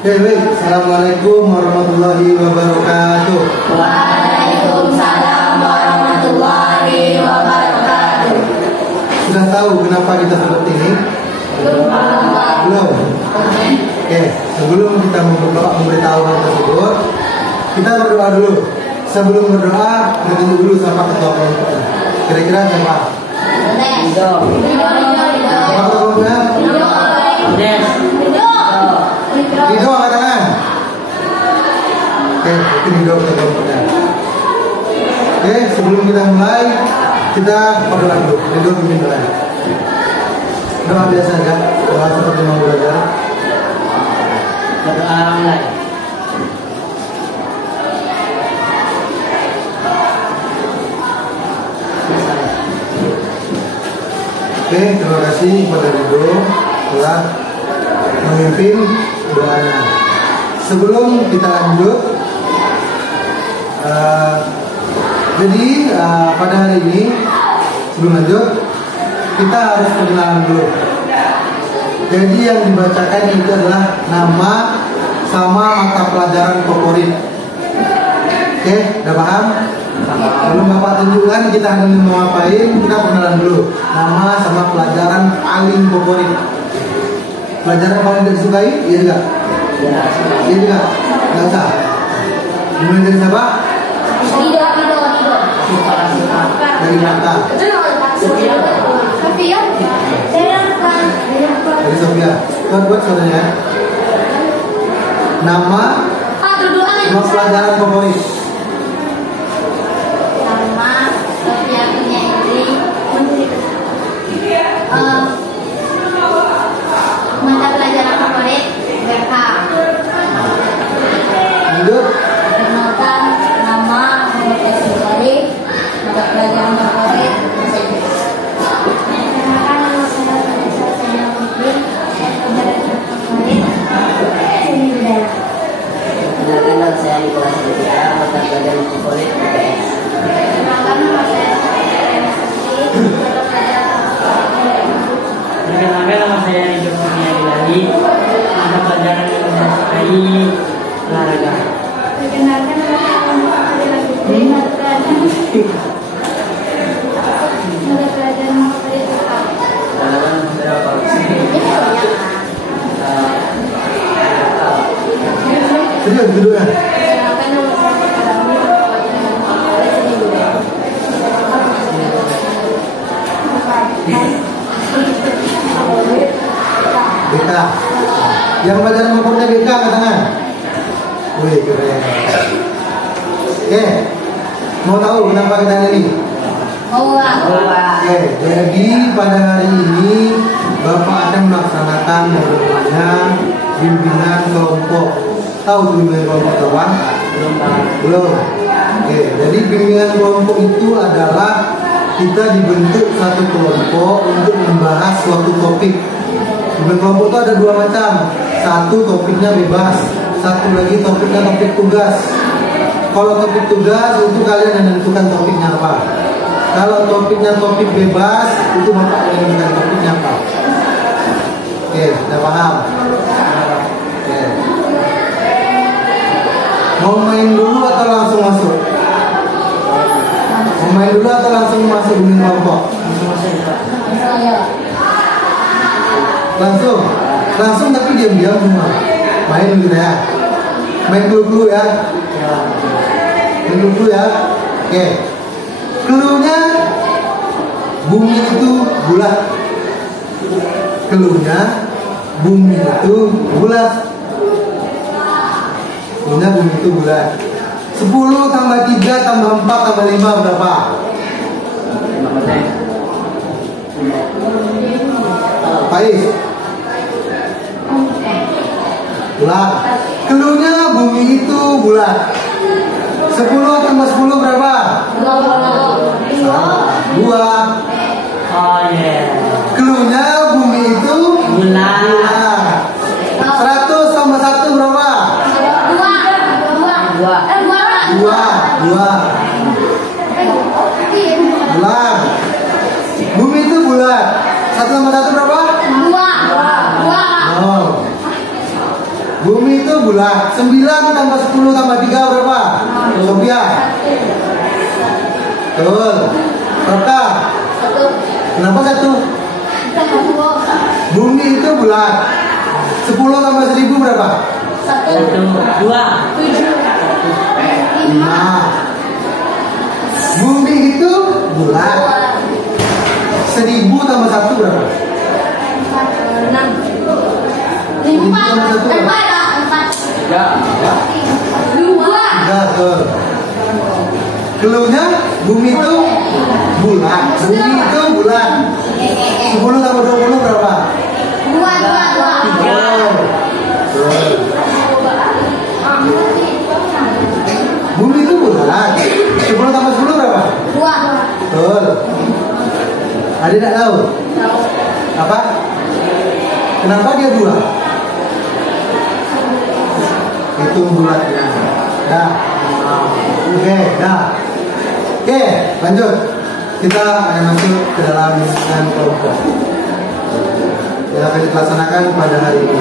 Baik. Assalamualaikum warahmatullahi wabarakatuh. Waalaikumsalam warahmatullahi wabarakatuh. Sudah tahu kenapa kita seperti ini? Belum. Oke, sebelum kita memberitahu hal tersebut, kita berdoa dulu. Sebelum berdoa, kita tunggu dulu sama ketua kelompok. Kira-kira siapa? Siapa kelompoknya? Ridho angkat tangan. Oke, itu Ridho ketua kelompoknya. Oke, sebelum kita mulai, kita berdoa dulu. Ridho pimpin doa. Doa biasa aja, doa seperti mau belajar. Berdoa mulai. Oke, terima kasih kepada Ridho telah memimpin doanya. Sebelum kita lanjut, jadi pada hari ini sebelum lanjut kita harus perkenalan dulu. Jadi yang dibacakan itu adalah nama sama mata pelajaran favorit. Oke, udah paham? Belum Bapak tunjukkan kita akan mau ngapain, kita perkenalan dulu. Nama sama pelajaran paling favorit. Pelajaran paling tidak disukai? Iya enggak? Iya enggak? Enggak usah. Dimulai dari siapa? Dari mata. Dari Sofia. Buat saudaranya. Nama sama pelajaran favorit. Mata pelajaran favorit BK. Lanjut. Perkenalkan, nama Muhammad Sari. Mata pelajaran favorit bahasa Inggris. Perkenalkan, nama saya Mungkin. Pelajaran favorit seni budaya. Perkenalkan, nama saya Nicholas Aditya. Mata pelajaran favorit IPS. Perkenalkan, nama saya Perkenalkan, nama saya Ridho Kurnia Bilali. Mata pelajaran yang saya sukai olahraga. Perkenalkan, nama saya Muhammad Putri. Mata pelajaran favorit BK. Perkenalkan, nama saya Pak. Serius duduknya. Perkenalkan, nama saya Karami. Pelajaran favorit seni budaya. BK. Yang pelajaran favoritnya BK angkat tangan. Wih, keren. Oke. Mau tahu kenapa kita ada ini? Oke, jadi pada hari ini Bapak akan melaksanakan yang namanya bimbingan kelompok. Tahu bimbingan kelompok kawan? Belum. Oke, jadi bimbingan kelompok itu adalah kita dibentuk satu kelompok untuk membahas suatu topik. Bimbingan kelompok itu ada dua macam. Satu topiknya bebas, satu lagi topiknya topik tugas. Kalau topik tugas itu kalian yang menentukan topiknya apa. Kalau topiknya topik bebas itu Bapak yang menentukan topiknya apa. Oke, udah paham? Oke. Mau main dulu atau langsung masuk? Mau main dulu atau langsung masuk bimbingan kelompok? Langsung tapi diam-diam semua. Main dulu ya. Main dulu ya. Main dulu ya. Oke. Cluenya bumi itu bulat. Cluenya bumi itu bulat. Cluenya bumi itu bulat. 10 tambah 3 tambah 4 tambah 5 berapa? Pais. Bulat. Cluenya bumi itu bulat. 10 tambah 10 berapa? 2. Oh yeah. Cluenya bumi itu Bulat. 100 tambah 1 berapa? 2. Bulat. Bumi itu bulat. 1 tambah 1 berapa? 2. Oh. Bumi itu bulat. 9 tambah 10 tambah 3 berapa? Sophia. Betul. Raka. Kenapa 1? Bumi itu bulat. 10 tambah 1000 berapa? 1, 2, 5. Bumi itu bulat. 1000 tambah 1 berapa? 3, betul. Keluarnya bumi itu bulat. Bumi itu bulat. 10 tambah 20 berapa? 3. Betul. Bumi itu bulat. 10 tambah 10 berapa? Betul. Ada tidak tahu? Apa? Kenapa dia bulat? Itu bulatnya. Dah. Oke, dah. Oke, lanjut. Kita akan masuk ke dalam dengan kelompok yang akan kita laksanakan pada hari ini.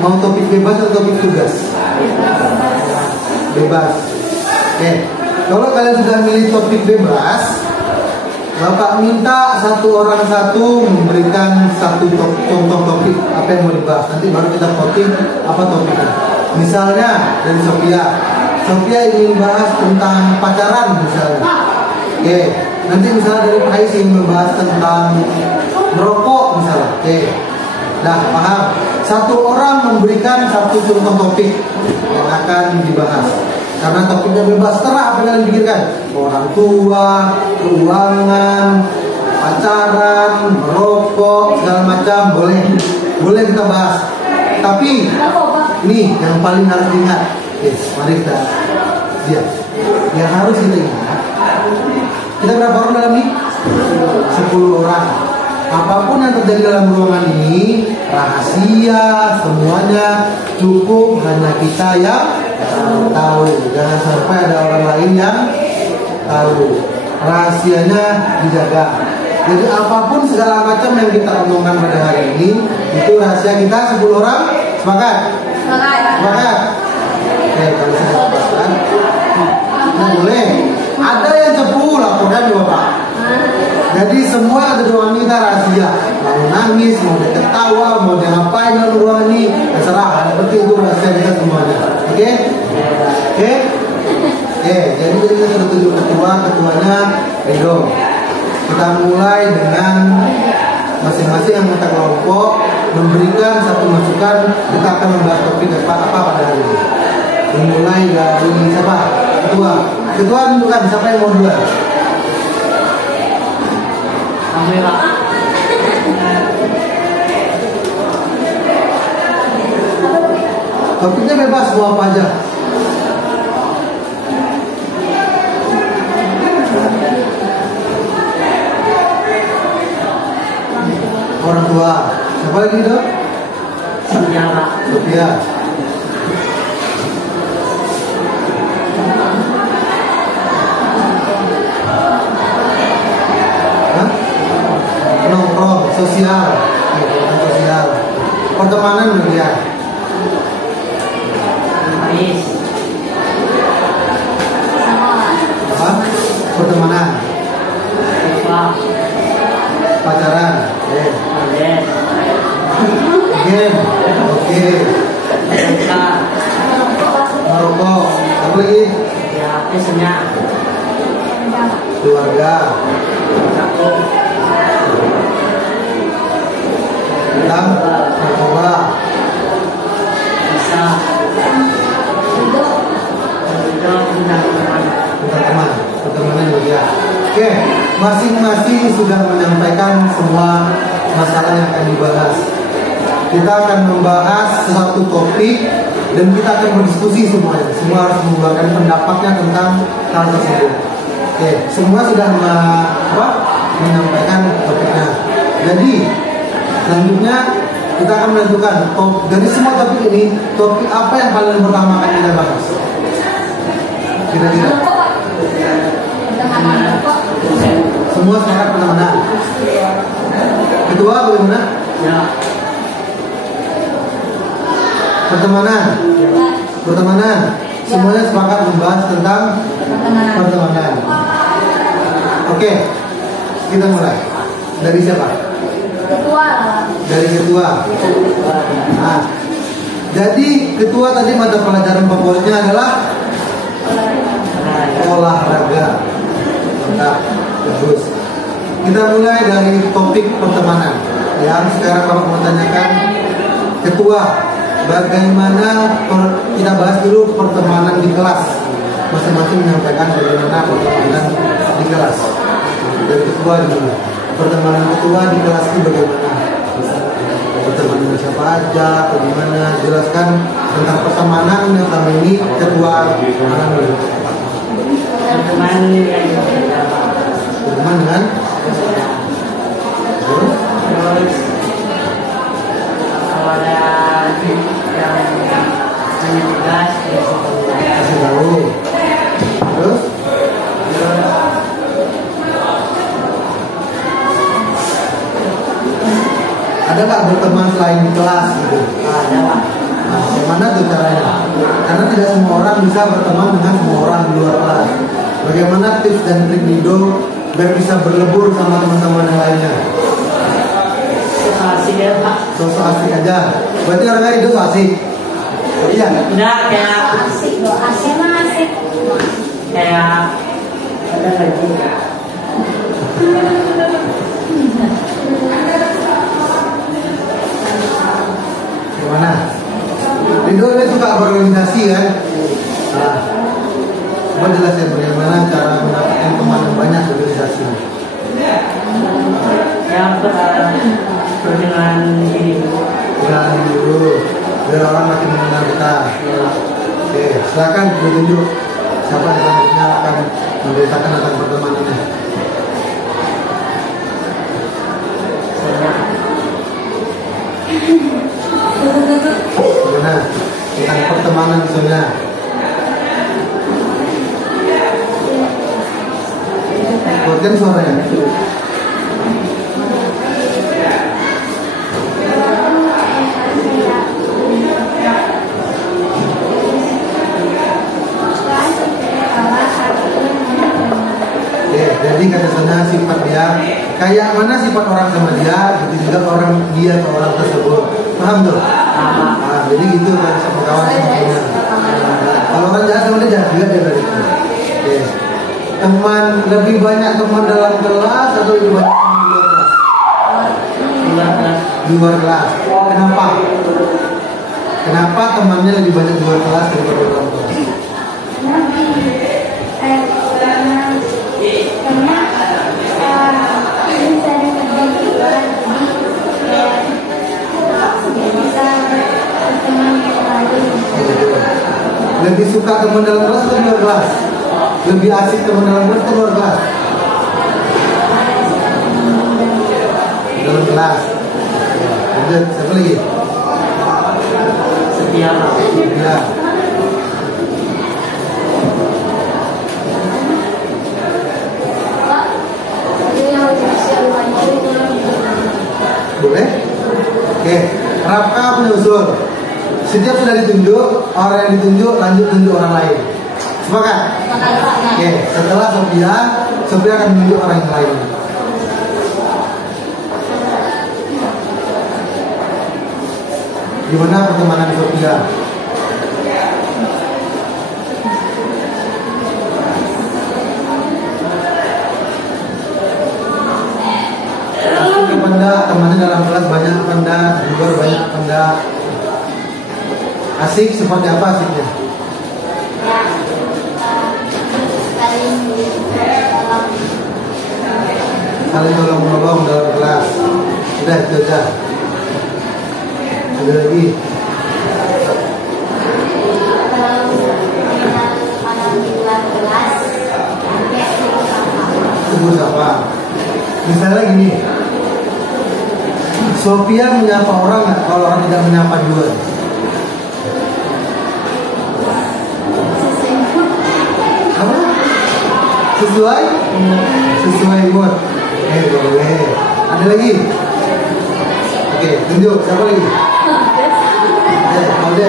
Mau topik bebas atau topik tugas? Bebas. Oke. Kalau kalian sudah milih topik bebas, Bapak minta satu orang satu memberikan satu contoh topik apa yang mau dibahas. Nanti baru kita voting apa topiknya. Misalnya dari Sophia ingin bahas tentang pacaran misalnya. Oke. Nanti misalnya dari Pak Ais ingin membahas tentang merokok misalnya. Oke. Dah paham? Satu orang memberikan satu contoh topik yang akan dibahas. Karena topiknya bebas, terah apa yang kalian pikirkan? Orang tua, keuangan, pacaran, merokok, segala macam boleh kita bahas. Tapi ini yang paling harus diingat. Mari kita lihat. Yang harus kita ingat. Kita berapa orang dalam ini? 10 orang. Apapun yang terjadi dalam ruangan ini rahasia semuanya, cukup hanya kita yang tahu. Jangan sampai ada orang lain yang tahu. Rahasianya dijaga. Jadi apapun segala macam yang kita omongkan pada hari ini itu rahasia kita 10 orang. Sepakat? Sepakat. Oke, kalau saya lepaskan. Nah, boleh. Ada yang cepu laporkan di Bapak. Jadi semua ada ruangan ini kita rahasia. Mau nangis, mau dia ketawa, mau dia ngapain dalam ruangan ini, terserah. Seperti itu rahasia kita semuanya. Oke? Oke? Jadi kita sudah tunjuk ketuanya Edo. Kita mulai dengan masing-masing anggota kelompok memberikan satu masukan. Kita akan membahas topik apa pada hari ini. Dimulai dari siapa? Ketua menentukan siapa yang mau duluan. Topiknya bebas, mau apa aja. Orang tua. Siapa lagi dok? Sophia. Nongkrong, sosial, sosial, pertemanan dunia. Apa? Pertemanan. Pacaran. Game. Oke. Merokok. Apa lagi? Keluarga. Narkoba. Bisa. Teman-teman, pertemanan juga. Oke, masing-masing sudah menyampaikan semua masalah yang akan dibahas. Kita akan membahas satu topik dan kita akan berdiskusi semuanya. Semua harus mengeluarkan pendapatnya tentang hal tersebut. Oke, semua sudah menyampaikan topiknya. Jadi selanjutnya kita akan menentukan dari semua topik ini, topik apa yang paling pertama akan kita bahas. Kira-kira semua sepakat pertemanan. Ketua bagaimana? Ya. Pertemanan. Pertemanan. Semuanya sepakat membahas tentang pertemanan. Oke, kita mulai. Dari siapa? Ketua. Dari ketua. Nah, jadi ketua tadi mata pelajaran favoritnya adalah olahraga. Mantap, bagus. Kita mulai dari topik pertemanan. Yang sekarang Bapak mau tanyakan, ketua, bagaimana kita bahas dulu pertemanan di kelas. Masing-masing menyampaikan bagaimana pertemanan di kelas. Dari ketua dulu. Pertemanan ketua di kelas itu bagaimana? Pertemanan dengan siapa aja, bagaimana? Jelaskan tentang pertemanan yang selama ini ketua mana dulu. Teman yang Berteman dengan terus kalau ada yang hanya tugas kasih tahu. Terus ada nggak berteman selain di kelas gitu? ada Pak. Nah, bagaimana tuh caranya? Karena tidak semua orang bisa berteman dengan semua orang di luar kelas. Bagaimana tips dan trik Dido biar bisa berlebur sama teman-teman yang lainnya? Asik ya Pak. Sosok asik aja. Berarti orangnya itu asik. Iya. Udah kayak Asik loh, asik mah asik. ada lagi. Gimana? Dido ini suka berorganisasi kan? Nah, coba jelasin bagaimana cara mendapatkan teman yang banyak di organisasi. Yang perkenalan ini Kenalan dulu, biar orang makin mengenal kita. Oke, silakan ditunjuk siapa yang selanjutnya akan memberitakan tentang pertemanannya. Gimana tentang pertemanan misalnya? Kuatkan suaranya. Oke, jadi kata sana sifat dia kayak mana sifat orang sama dia, begitu juga orang dia ke orang tersebut. Paham tuh? Nah, jadi gitu kan sama kawan semuanya. Kalau orang jahat sama dia jahat juga dia dari itu. Oke. Teman lebih banyak teman dalam kelas atau lebih banyak teman di luar kelas? Di luar kelas. Kenapa? Kenapa temannya lebih banyak di luar kelas daripada di dalam kelas? Lebih suka teman dalam kelas atau di luar kelas? Lebih asik teman dalam kelas atau luar kelas? Dalam kelas. Lanjut, siapa lagi? Setia Pak. Ya. Boleh? Oke, Rafka punya usul. Setiap sudah ditunjuk, orang yang ditunjuk lanjut tunjuk orang lain. Sepakat? Oke, setelah Sophia akan menunjuk orang yang lain. Gimana pertemanan Sophia? Asik apa enggak? Temannya dalam kelas banyak apa enggak? Di luar banyak apa enggak? Asik seperti apa asiknya? Saling tolong menolong dalam kelas. Udah itu aja. Ada lagi. Tegur siapa? Misalnya gini, Sophia menyapa orang nggak kalau orang tidak menyapa dua? Apa? Sesuai mood. Boleh. Ada lagi? Oke, tunjuk siapa lagi? Alde,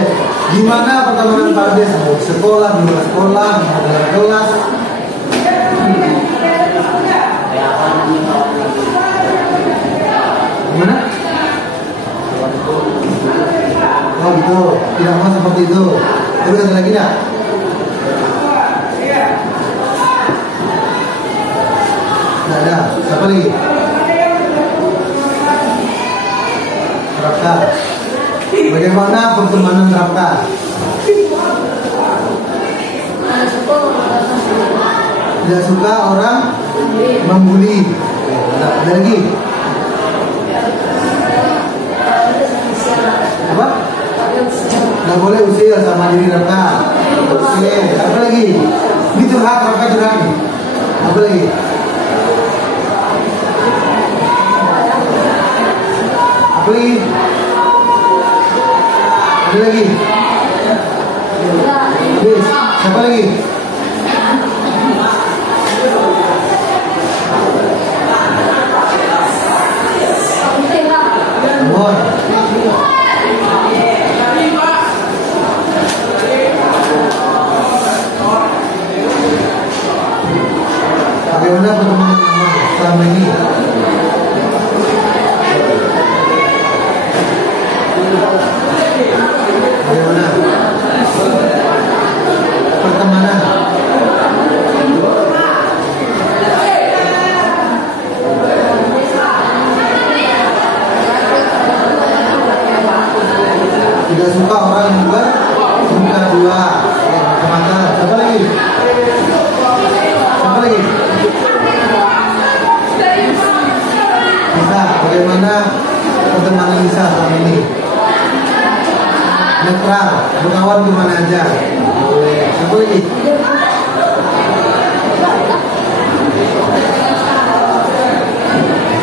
gimana pertemanan Pak Alde? Mau di sekolah, di luar sekolah, mau dalam kelas? Gimana? Oh gitu, tidak mau seperti itu. Terus ada lagi nggak? Nggak ada. Siapa lagi? Raka. Bagaimana pertemanan Raka? Tidak suka orang membuli. Ada lagi? Apa? Nggak boleh usil sama diri Raka. Oke, apa lagi? Ini curhat, Raka curhat. Apa lagi? Apa lagi? Ada lagi? Habis. Siapa lagi? Mohon. Bagaimana pertemanan selama ini? Bagaimana pertemanan? Tidak suka orang yang bermuka dua, macam-macam. Siapa lagi? Siapa lagi? Bisa. Bagaimana pertemanan Lisa selama ini? Netral, berkawan kemana aja. Boleh. Siapa lagi?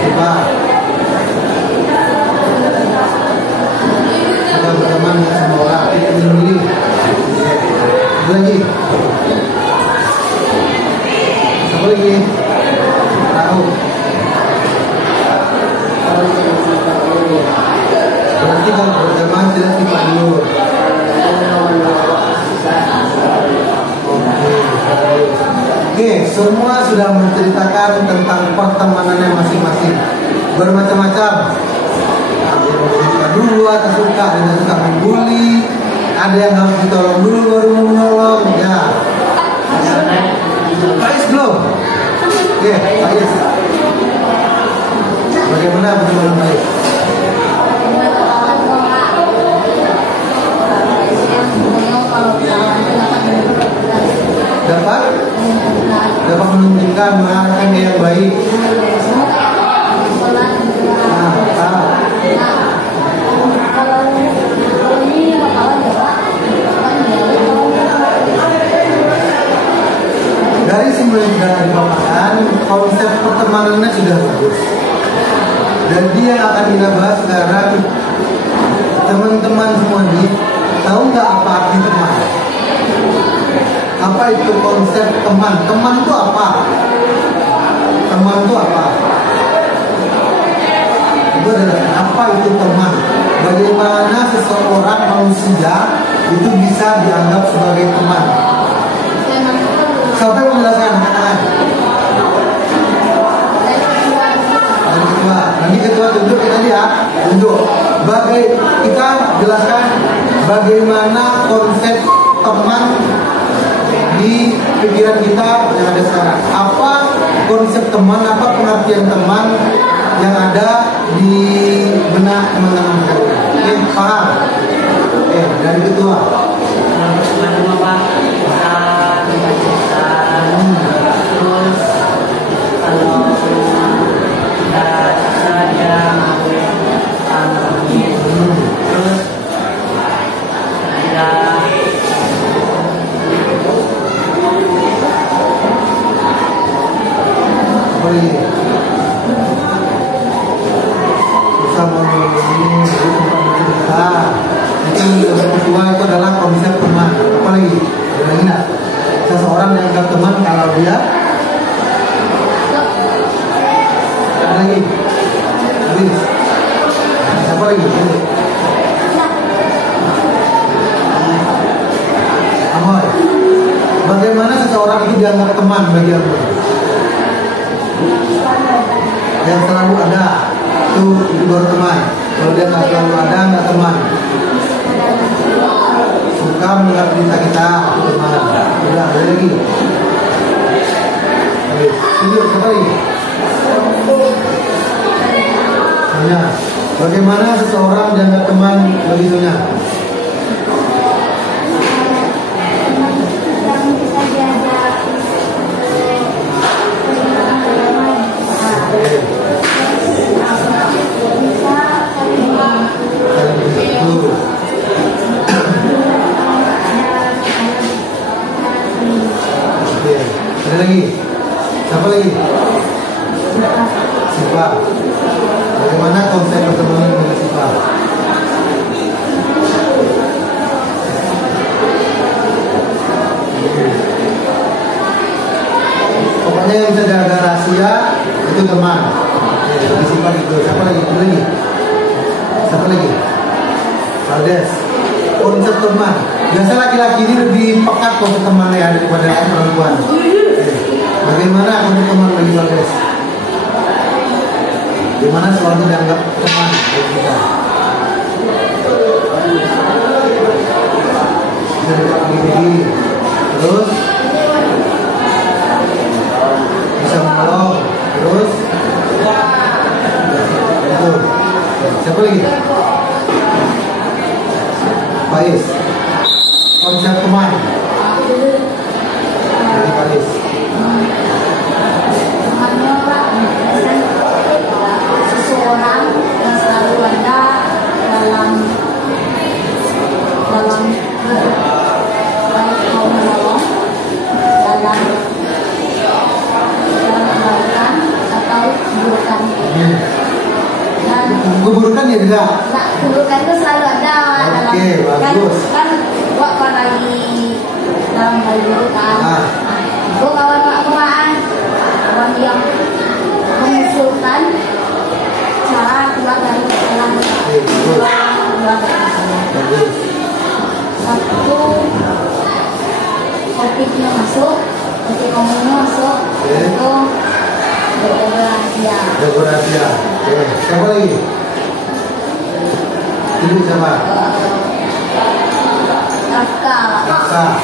Coba. Kita berteman dengan semua orang. Kita sendiri. Siapa lagi? Siapa lagi? Tahu. Berarti kalau berteman tidak sifat dulu. Oke, semua sudah menceritakan tentang pertemanannya masing-masing. Bermacam-macam. Ada yang suka dulu, atau suka, ada yang suka membuli, ada yang harus ditolong dulu baru mau menolong. Ya. Faiz belum? Oke, Faiz. Bagaimana pertemanan Faiz? Dapat menunjukkan mengarahkan yang baik. Dari semua yang sudah dipaparkan, konsep pertemanannya sudah bagus. Dan dia akan kita bahas sekarang. Teman-teman semua ini tahu nggak apa arti teman? Apa itu konsep teman? Teman itu apa? Teman itu apa? Itu adalah apa itu teman? Bagaimana seseorang manusia itu bisa dianggap sebagai teman? Siapa yang menjelaskan? Katakan. Nanti ketua tunjuk kita lihat. Tunjuk. Kita jelaskan bagaimana konsep teman di pikiran kita yang ada sekarang. Apa konsep teman, apa pengertian teman yang ada di benak teman-teman sekalian? Oke, paham? Oke, dari ketua. Terus kalau saja terus bersama ini itu adalah konsep teman. Apa lagi? tak selalu ada, nggak teman. Suka mendengar cerita kita, teman. Udah, ada lagi. Tidur, siapa lagi? Sonya, bagaimana seseorang dianggap teman bagi Sonya? Ada lagi? Siapa lagi? Siapa? Bagaimana konsep pertemanan dengan Siapa? Pokoknya yang bisa jaga rahasia itu teman. Oke, Siapa gitu. Siapa lagi? Siapa lagi? Siapa lagi? Aldes. Konsep teman. Biasa laki-laki ini lebih pekat konsep temannya daripada perempuan. Bagaimana konsep teman bagi Aldes? Gimana seorang dianggap teman bagi kita? Bisa dekat begini. Terus bisa menolong. Terus itu. Siapa lagi? Faiz. Konsep teman dari Faiz. Seseorang yang selalu ada dalam baik mau menolong, dalam kebaikan atau keburukan. Dan Keburukan ya tidak? keburukan itu selalu ada dalam. Oke, bagus. Kan waktu lagi dalam hal keburukan. Gue kawan kawan yang mengusulkan cara keluar dari kesalahan. Bagus. Satu, topiknya masuk, topik ngomongnya masuk, itu jaga rahasia. Jaga rahasia. Oke. Siapa lagi? Ini siapa? Kakak.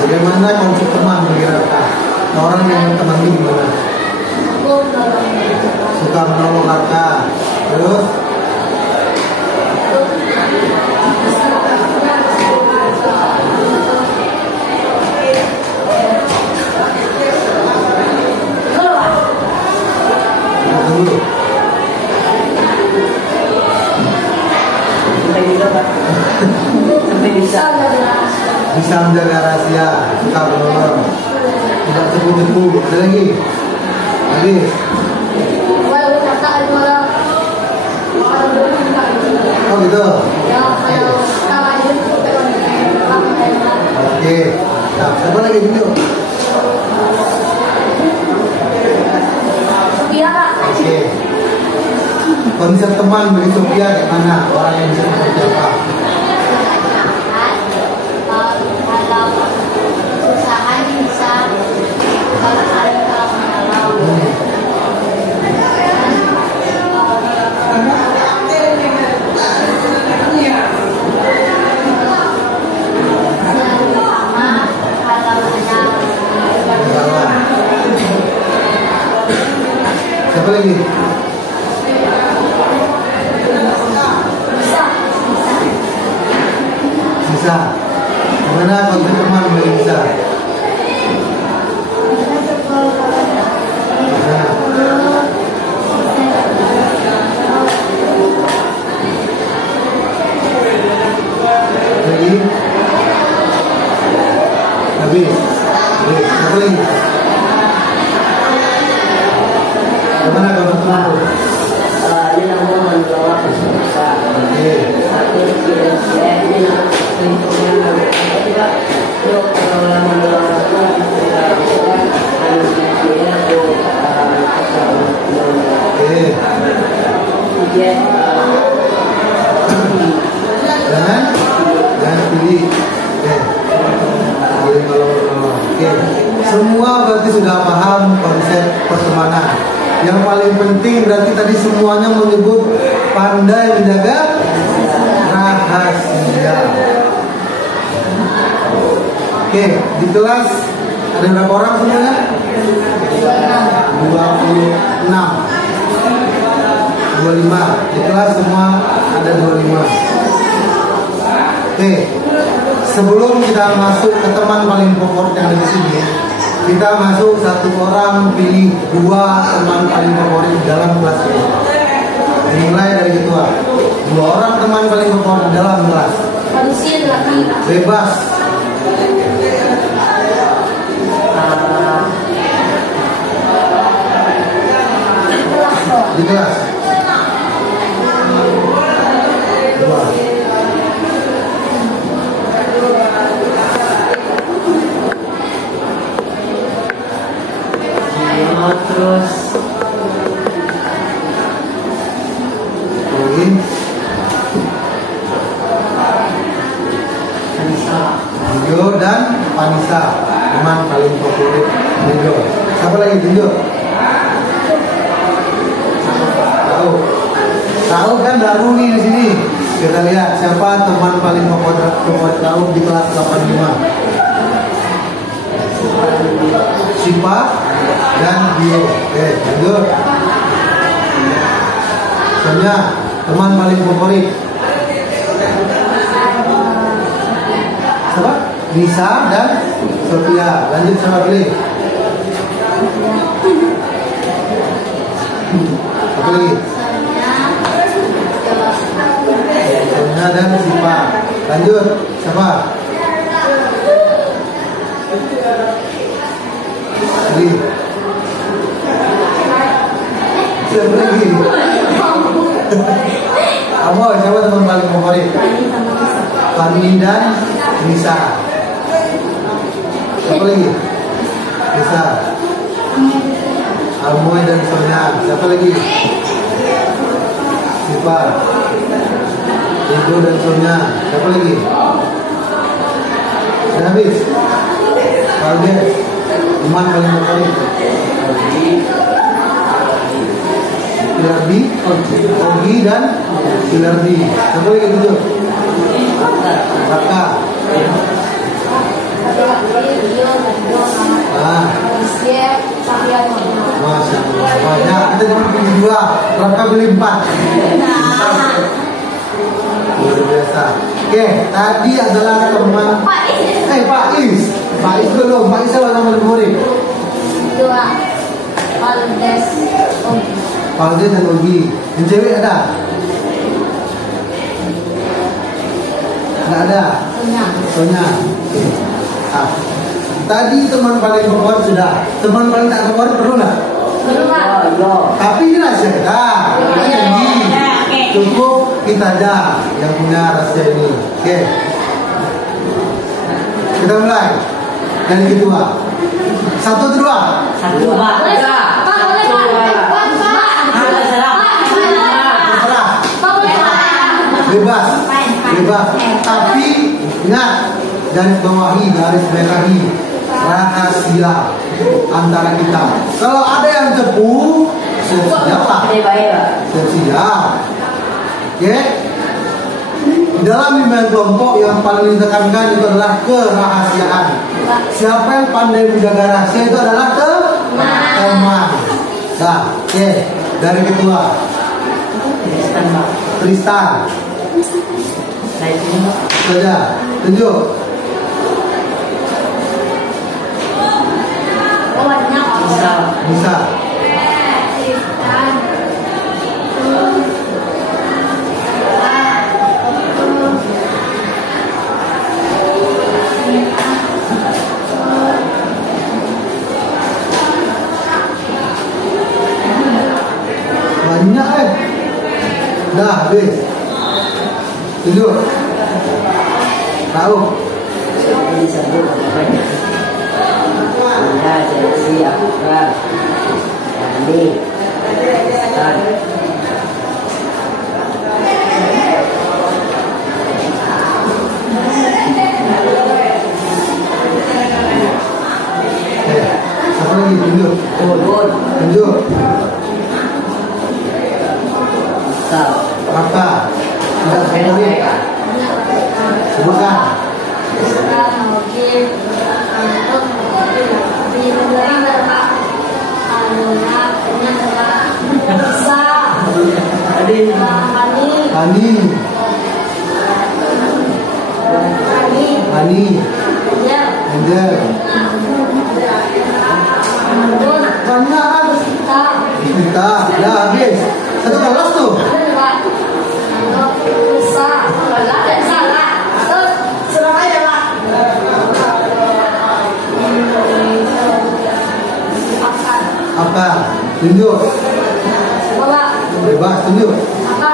Bagaimana konsep teman bagi Raka? Orang yang teman ini gimana? Suka menolong Raka. Terus? Dulu. Sampai bisa. Bisa menjaga rahasia, suka menolong, tidak cepu-cepu. Ada lagi? Lagi? Oh gitu? Oke. Nah, siapa lagi dulu? Oke. Konsep teman bagi Sophia kayak mana? Orang yang bisa seperti apa? Siapa lagi? Bisa. Gimana konsep teman bagi bisa? Lagi? Habis. Siapa lagi? Gimana konsep teman? Dia namun membawa bisa. Oke. Satu ini lingkungan juga untuk membawa Oke. Jangan pilih. Oke. Semua berarti sudah paham konsep pertemanan. Yang paling penting berarti tadi semuanya menyebut pandai menjaga rahasia. Oke, di kelas ada berapa orang semuanya? 26. 25. Di kelas semua ada 25. Oke. Sebelum kita masuk ke teman paling favorit yang ada di sini, kita masuk satu orang pilih 2 teman paling favorit dalam kelas ini. Dimulai dari ketua. 2 orang teman paling favorit dalam kelas. Bebas. Di kelas. 2. Terus Dio dan Vanessa, teman paling favorit Dio. Siapa lagi Dio? Tahu kan baru nih di sini. Kita lihat siapa teman paling favorit tahu di kelas 85. Sipa dan Dio. Lanjut. Soalnya teman paling favorit. Siapa? Nisa dan Sofia. Lanjut sama pilih. Apa lagi? Sonia dan Sipa. Lanjut. Siapa? Lagi. Siapa lagi? Kamu siapa teman paling favorit? Fani dan Nisa. Siapa lagi? Nisa. Amoy dan Sonia. Siapa lagi? Sipa. Ibu dan Sonia. Siapa lagi? Sudah habis? Valdes. Teman paling favorit. Pilardi, Ogi dan Pilardi. Siapa lagi tujuh? Raka. Masya Allah. Banyak. Kita cuma pilih 2. Raka pilih 4. Luar biasa. Oke, tadi adalah teman. Pak Is. Pak Is belum. Pak Is adalah teman favorit. 2. Valdes, Ogi. Valdes dan Ogi. Yang cewek ada? Nggak ada. Sonya. Nah, tadi teman paling favorit sudah. Teman paling tak favorit perlu nggak? Perlu, Pak. Tapi ini rahasia kita. Cukup kita aja yang punya rahasia ini. Oke. Kita mulai dari kedua. 1 atau 2? 1, Pak. Bebas. Tapi ingat, garis bawahi, garis merahi rahasia antara kita. Kalau ada yang cepu, siap lah. Siap. Oke. Dalam bimbingan kelompok yang paling ditekankan itu adalah kerahasiaan. Siapa yang pandai menjaga rahasia itu adalah teman. Nah, oke. Dari ketua Tristan. Saja, tunjuk. Bisa. Banyak Dah habis. Tunjuk. Tahu. Anda jadi apa? Ini. Siapa lagi? Tunjuk. Tunjuk. Apa? Tidak favorit. Sebutkan. Hani. Angel. Banyak. Kita. Dah habis. Satu kelas tuh. Apa? Tunjuk. Bebas tunjuk. Apa?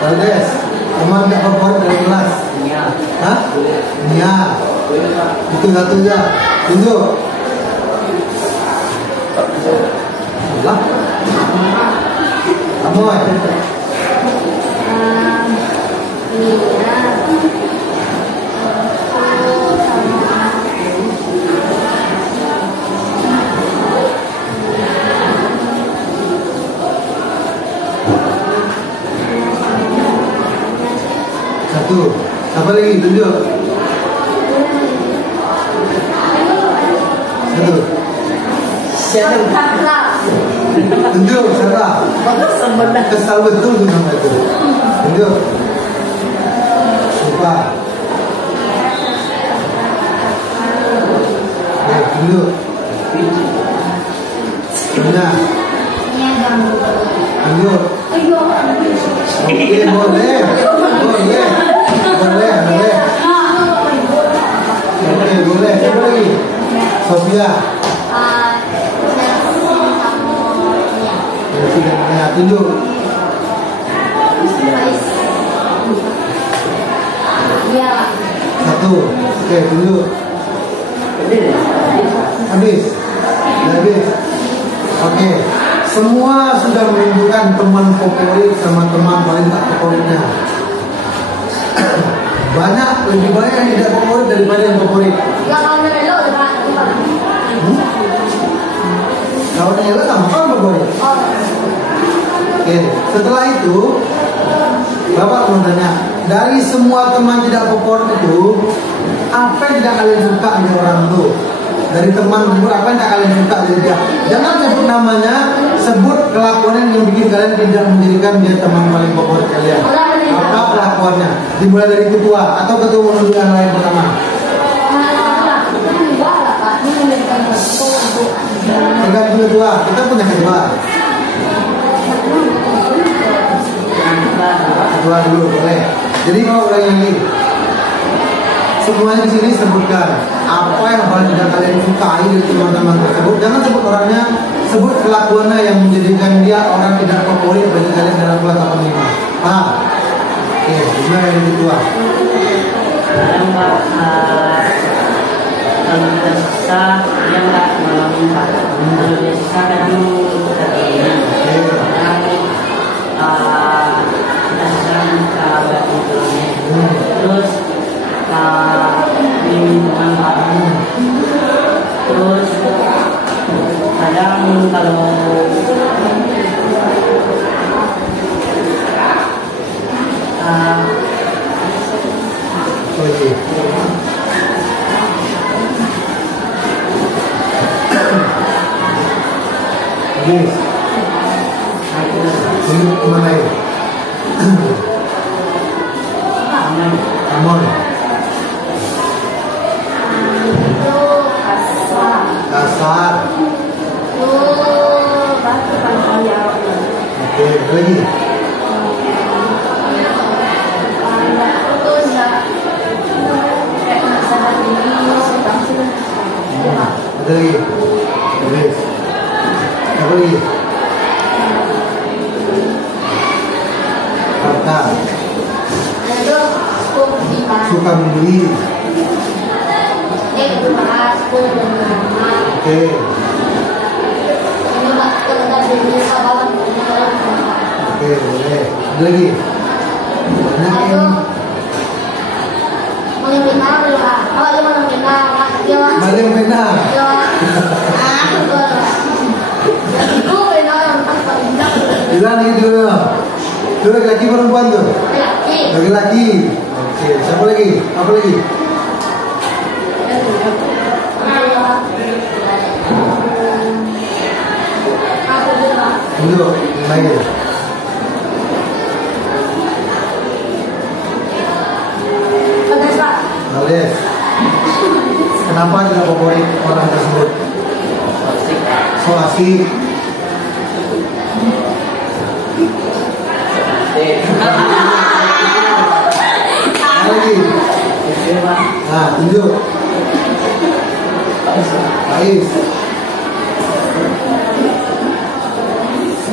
Paldes. Teman tak favorit dari kelas. Hah? Nia. Itu satu aja. Tunjuk. Lah. Amoy. Satu. Apa lagi? Tunjuk. Satu. Tunjuk siapa? Kesal betul tuh nama itu. Tunjuk. Lupa. Tunjuk. Benar. Tunjuk. Oke, boleh. Oke, boleh. Siapa lagi? Sofia. Ya, tunjuk. Satu. Oke, tunjuk. Habis. Oke. Semua sudah menunjukkan teman favorit sama teman paling tak favoritnya. Lebih banyak yang tidak favorit daripada yang favorit. Kawan yang sama kan favorit. Oke, setelah itu Bapak mau tanya, dari semua teman tidak favorit itu, apa yang tidak kalian suka dari orang itu? Dari teman tersebut apa yang tak kalian suka dari dia? Jangan sebut namanya, sebut kelakuan yang bikin kalian tidak menjadikan dia teman paling favorit kalian. Apa kelakuannya? Dimulai dari ketua atau ketua menuju yang lain pertama? Tergantung ketua, kita punya ketua. Ketua dulu boleh. Jadi mau ulangi lagi. Semuanya di sini sebutkan apa yang paling tidak kalian sukai dari teman-teman tersebut. Jangan sebut orangnya, sebut kelakuannya yang menjadikan dia orang tidak favorit bagi kalian dalam kelas 85. Paham? Oke, gimana yang ketua? Kalau kita susah, dia nggak nolongin Pak. Kalau dia susah, kadang kita tolongin. Kita sedang bantu tolongnya. Terus lingkungan Pak. Terus kadang kalau Yes. Ini kemana ya? Amon. Kasar. Oke, lagi. Ada lagi. Yes. Apa lagi? Kata. Suka membeli. Oke. Oke, boleh. Ada lagi? Maling pena. lagi dua. Dua laki-laki perempuan tuh? Laki-laki. Oke, siapa lagi? Apa lagi? Duduk, baik. Alias. Kenapa tidak favorit orang tersebut? So asik. Lagi. Nah, tunjuk. Ais.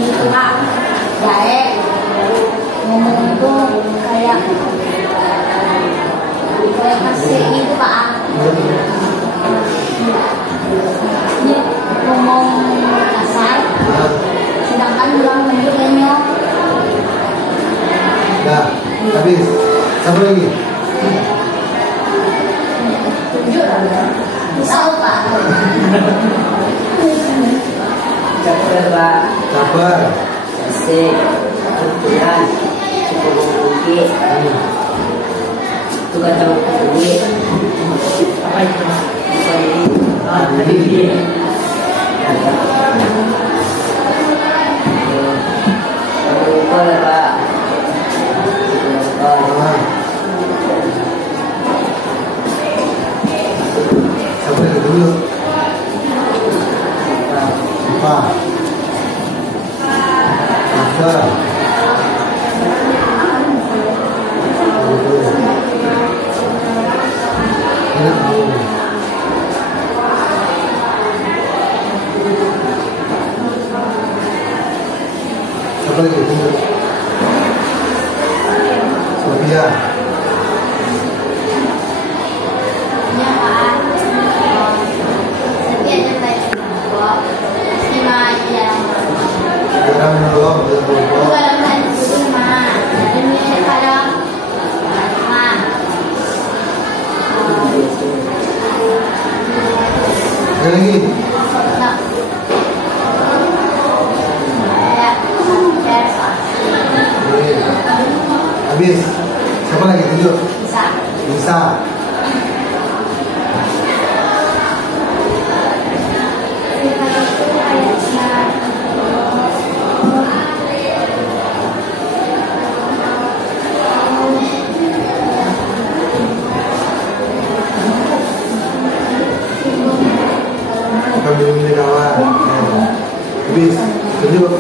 Ini Pak, baik. Ngomong itu kayak kasih itu Pak. Ini ngomong kasar, sedangkan bilang menunjukkannya. Dah, habis. Siapa lagi? Tunjuk lah. Bisa Pak. Caper Pak. Sabar. Asik. Kemudian cukup mungkin. Itu kata mungkin. Apa itu? Tadi dia. Boleh Pak. Siapa lagi dulu? Apa? Masa? Enak tahu. Siapa lagi dulu? Sofia. Ya Pak. Tapi ada baik kok. Lima jarang. Jarang menolong, jarang menolong. Dalam hal itu mah. Ini kadang mah. Ada lagi? Nah. Kayak Pak. Oke. Habis. Siapa lagi? Tunjuk. Bisa. Bisa. Bukan milih-milih kawan. Habis. Tunjuk.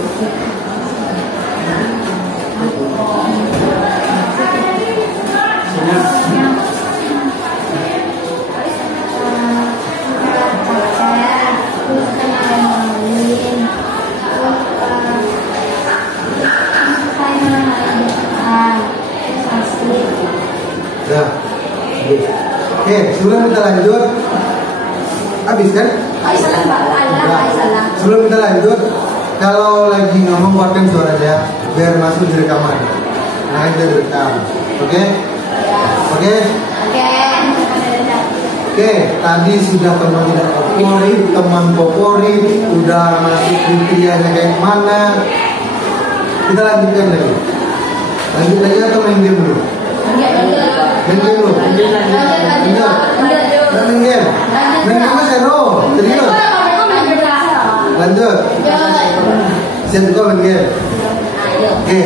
Dah. Habis. Oke, sebelum kita lanjut. Habis kan? Sebelum kita lanjut, kalau lagi ngomong keluarkan suaranya biar masuk di rekaman. Nah, kita direkam. Oke? Oke? Oke, tadi sudah teman tidak favorit, teman favorit, udah masuk kriterianya kayak mana. Kita lanjutkan lagi. Lanjut lagi atau main game dulu? Main game dulu. Lanjut. Main game. Main game seru. Serius. Lanjut. Siap juga main game. Oke.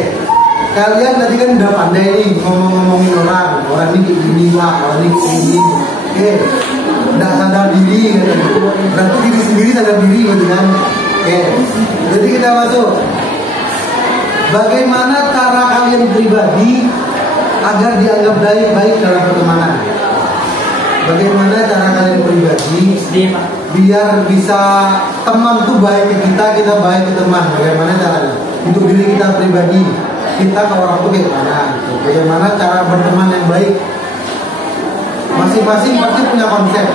Kalian tadi kan udah pandai nih ngomong-ngomongin orang ini kayak gini Pak, orang ini kayak gini. Oke, udah sadar diri katanya. Berarti diri sendiri sadar diri gitu kan. Oke, jadi kita masuk. Bagaimana cara kalian pribadi agar dianggap baik dalam pertemanan? Bagaimana cara kalian pribadi biar bisa teman tuh baik ke kita, kita baik ke teman? Bagaimana caranya? Untuk diri kita pribadi, kita ke orang tuh kayak mana? Bagaimana cara berteman yang baik? Masing-masing pasti punya konsep.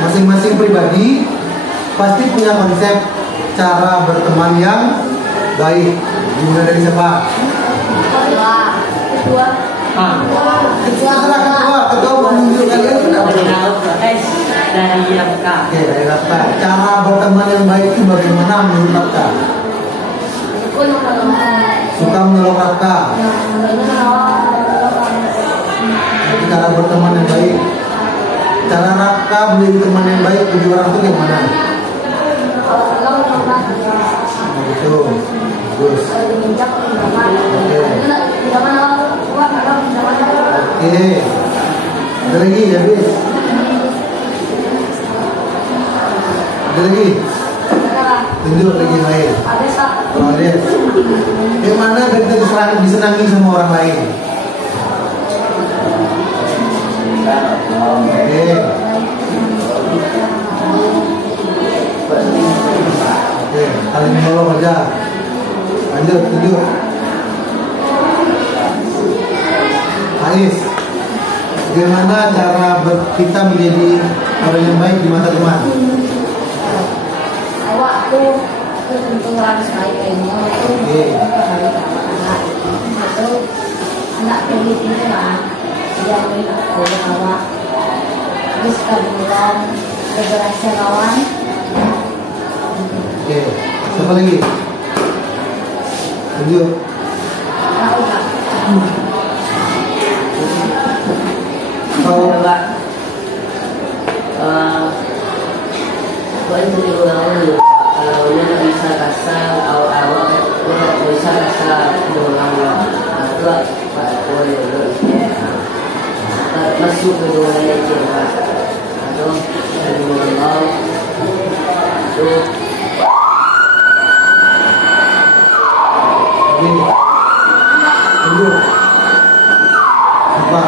Masing-masing pribadi pasti punya konsep cara berteman yang baik. Dimulai dari siapa? Ketua. Ketua menunjuk kalian kenapa? Dari Rapka. Oke, dari Rapka. Cara berteman yang baik itu bagaimana menurut Rapka? Kalau Raka. Cara berteman yang baik. Cara Raka menjadi teman yang baik bagi orang itu gimana? Itu bagus. Oke. Ada lagi ya, Bis? Ada lagi? Tunjuk lagi yang lain. Oh, ada. Yang mana kita disenangi sama orang lain? Oke. Oke, saling menolong aja. Lanjut, tunjuk. Ais, bagaimana cara kita menjadi orang yang baik di mata teman? Awak tuh ketentuan saya ini itu anak pendidik lah, yang aku awak bisa bilang keberhasilan lawan. Oke, siapa lagi? Tunjuk. Pak, bukan jadi ulang dulu. Kalau dia bisa kasar, awal bisa kasar ulang atau masuk ke dalam itu atau dari ulang itu. Tunjuk. Apa?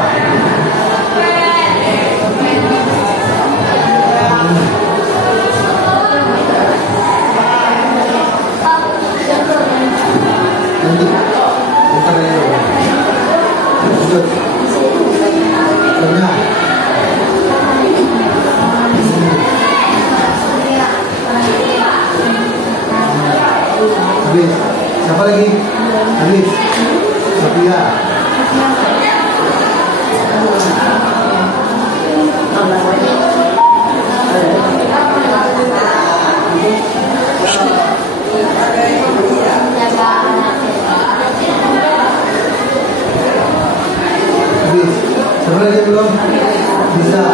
Habis. Siapa lagi? Habis. Sophia. Habis. Siapa lagi belum? Bisa.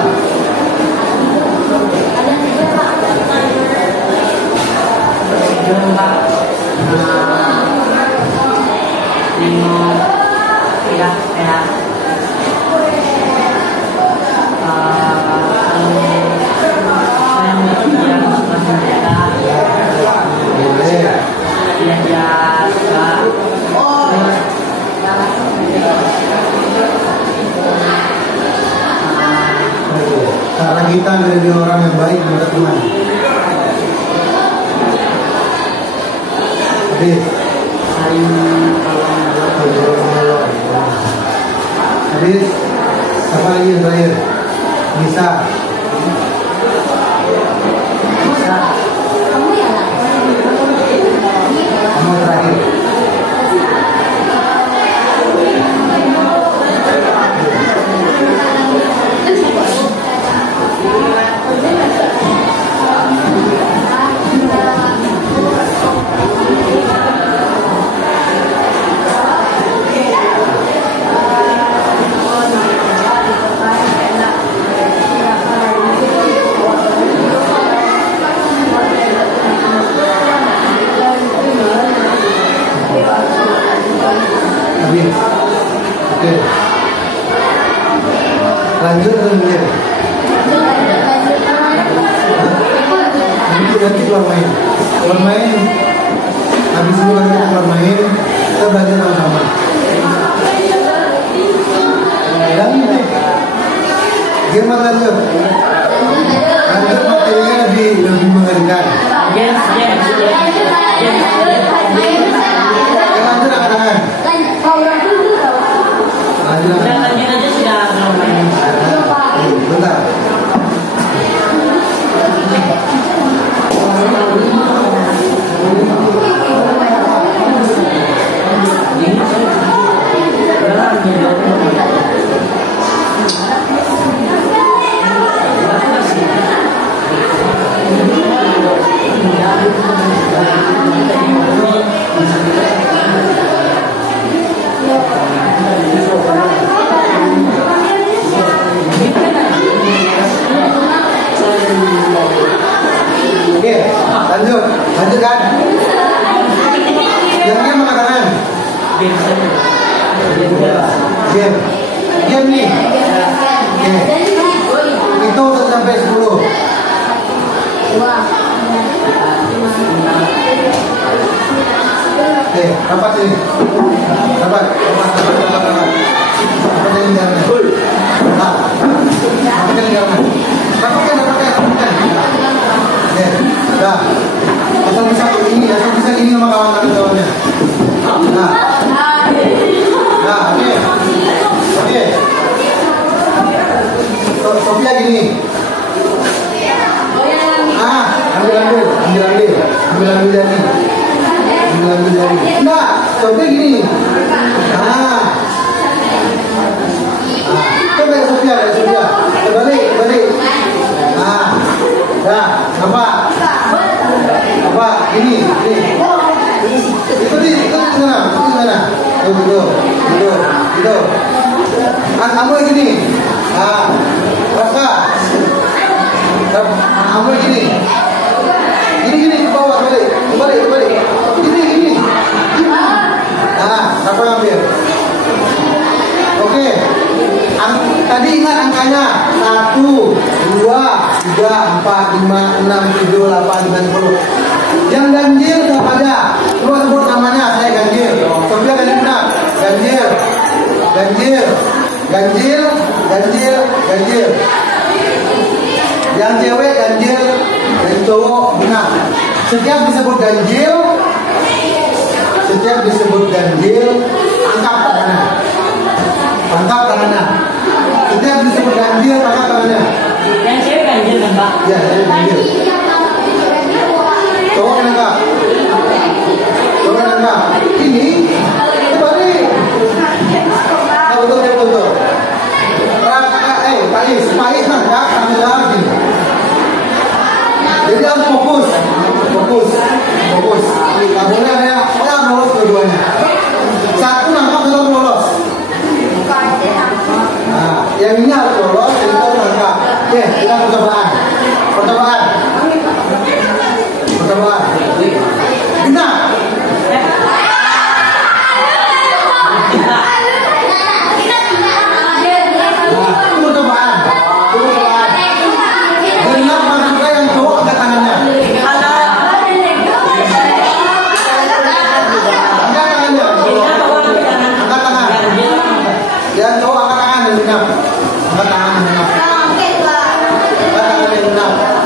Cara kita menjadi orang yang baik menurut Tuhan. Habis. Habis. Siapa lagi yang terakhir? Bisa. Kamu terakhir. Game saja. Game. Game nih. Oke. Itu 1 sampai 10. Oke, rapat ini. Rapat ini jangan. Nah, rapatkan ini jangan. Rapatkan. Oke, dah. Asal bisa ini sama kawan-kawannya. Nah, oke. Sofia gini. Ambil jari. Enggak, Sofia gini. Coba Sofia. Balik. Dah, nampak? Apa? Ini. Itu sana. Duduk. Kamu gini. Rasa. Kamu gini. Gini ke bawah balik. Gini. Siapa ngambil? Oke. Tadi ingat angkanya 1, 2, 3, 4, 5, 6, 7, 8, 9, 10. Yang ganjil siapa aja? Coba sebut namanya. Saya ganjil. Sofia ganjil benar. Ganjil. Yang cewek ganjil, yang cowok benar. Setiap disebut ganjil, angkat tangannya. Setiap disebut ganjil, angkat tangannya. Yang cewek ganjil kan, Pak? Ya, ganjil. Cowok angkat. Ini balik. Betul. Pais angkat sambil lagi. Jadi harus fokus. Nggak boleh ada lolos dua-duanya. Satu nangkap, satu lolos. Nah, yang ini harus lolos, yang itu harus nangkap. Oke, kita percobaan. Benar.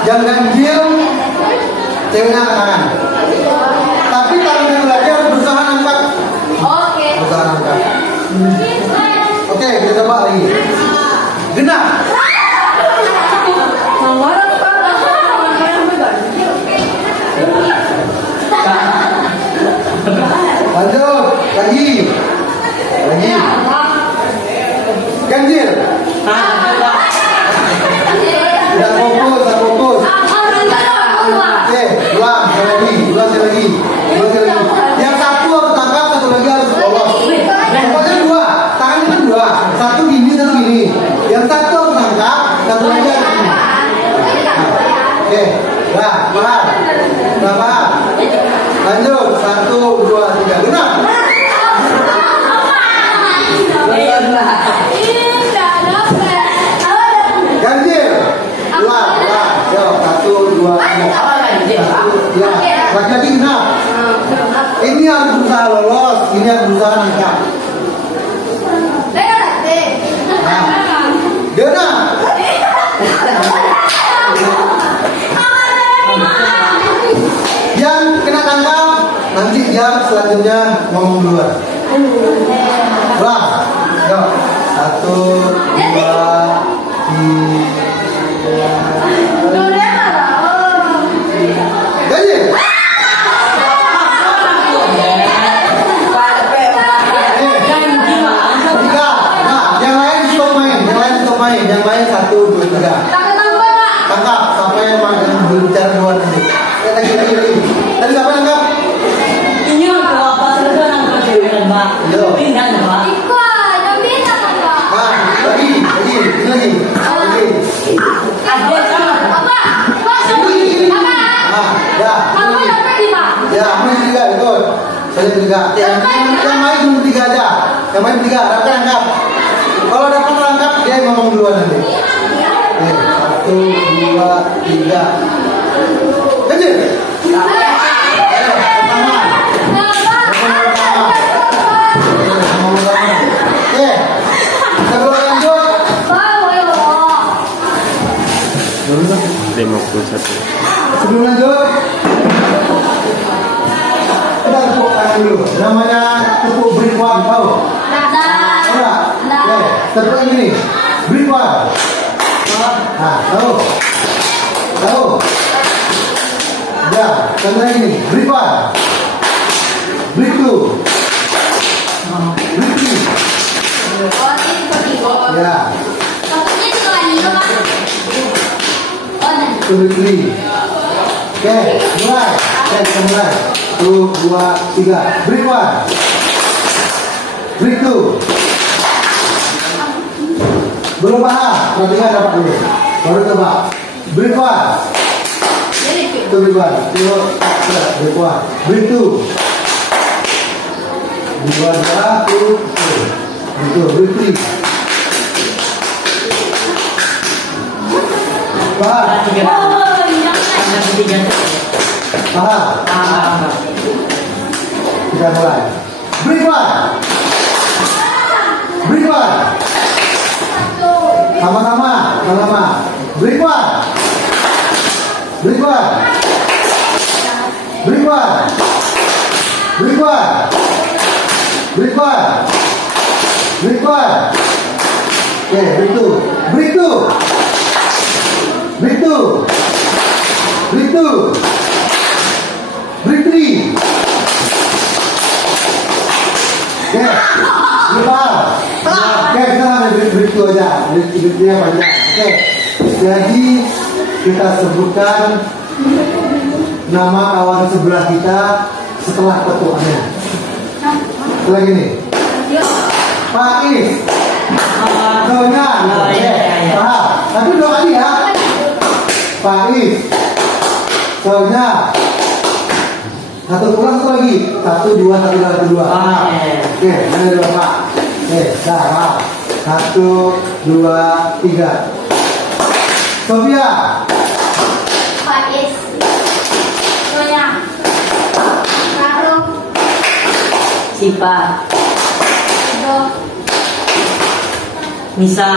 Yang ganjil ceweknya angkat tangan. Tapi tangan yang lagi harus berusaha angkat. Oke, kita coba lagi. Genap. Lanjut lagi. Ganjil. Tidak fokus. Oke, ulang lagi. Yang satu harus tangkap, satu lagi harus lolos. Pokoknya dua, tangannya kan dua. Satu gini. Yang satu harus tangkap, satu lagi harus gini. Oke, paham. Lanjut, 1, 2, 3, genap. Ganjil. Ulang. Yuk, 1, 2, 3. Ya, lagi genap. Ini harus berusaha lolos, ini harus berusaha nangkap. Genap. Yang kena tangkap nanti dia selanjutnya ngomong duluan. Ulang. Yuk, 1, 2, 3. Ganjil. Yang lain 1, 2, 3. Tangkap sampai yang berbicara duluan nanti. Lagi. Tadi siapa nangkap? Ini apa saja nangkap cewek kan, Pak? Pindah, Pak. Lagi. Ya, ini juga betul. Saya bertiga. Yang main cuma 3 aja. Yang main 3, dapat angkat. Kalau dapat angkat dia yang ngomong duluan nanti. Oke, 1, 2, 3. Kecil. Sebelum lanjut, kita tepuk tangan dulu. Namanya tepuk break-one, tahu? Enggak? Oke, tepuk yang ini. Break-one. Nah, tahu? Tahu? Ya, contoh yang ini. Break-one. Break-two. Break-three. Ya. Break-three. Oke, mulai. Kita mulai. 1, 2, 3. Break-one. Break-two. Belum paham, perhatikan dapat dulu. Baru coba. Break-one. Itu break-one. Break-one. Break-two. Break-one, 1, 2. Break-three. Paham? Paham? Kita mulai. Break-one. Break-one. Sama-sama. Break-one. Break-one. Break-one. Break-one. Break-one. Break-one. Oke, break-two. Break-two. Break-two. Break-two. Break-three. Oke, lupa. Oke, kita ambil break-two aja. Break-nya panjang. Oke, jadi kita sebutkan nama kawan sebelah kita setelah ketuanya. Setelah gini. Pak Is. Soalnya, paham. Tapi 2 kali ya. Pak Is. Soalnya. Satu pulang, satu lagi. 1, 2, 1, 2. Oke, mana 2 Pak? Oke, dah. 1, 2, 3. Sofia. Pak Is. Soalnya. Karo. Sipa. Do. Nisa.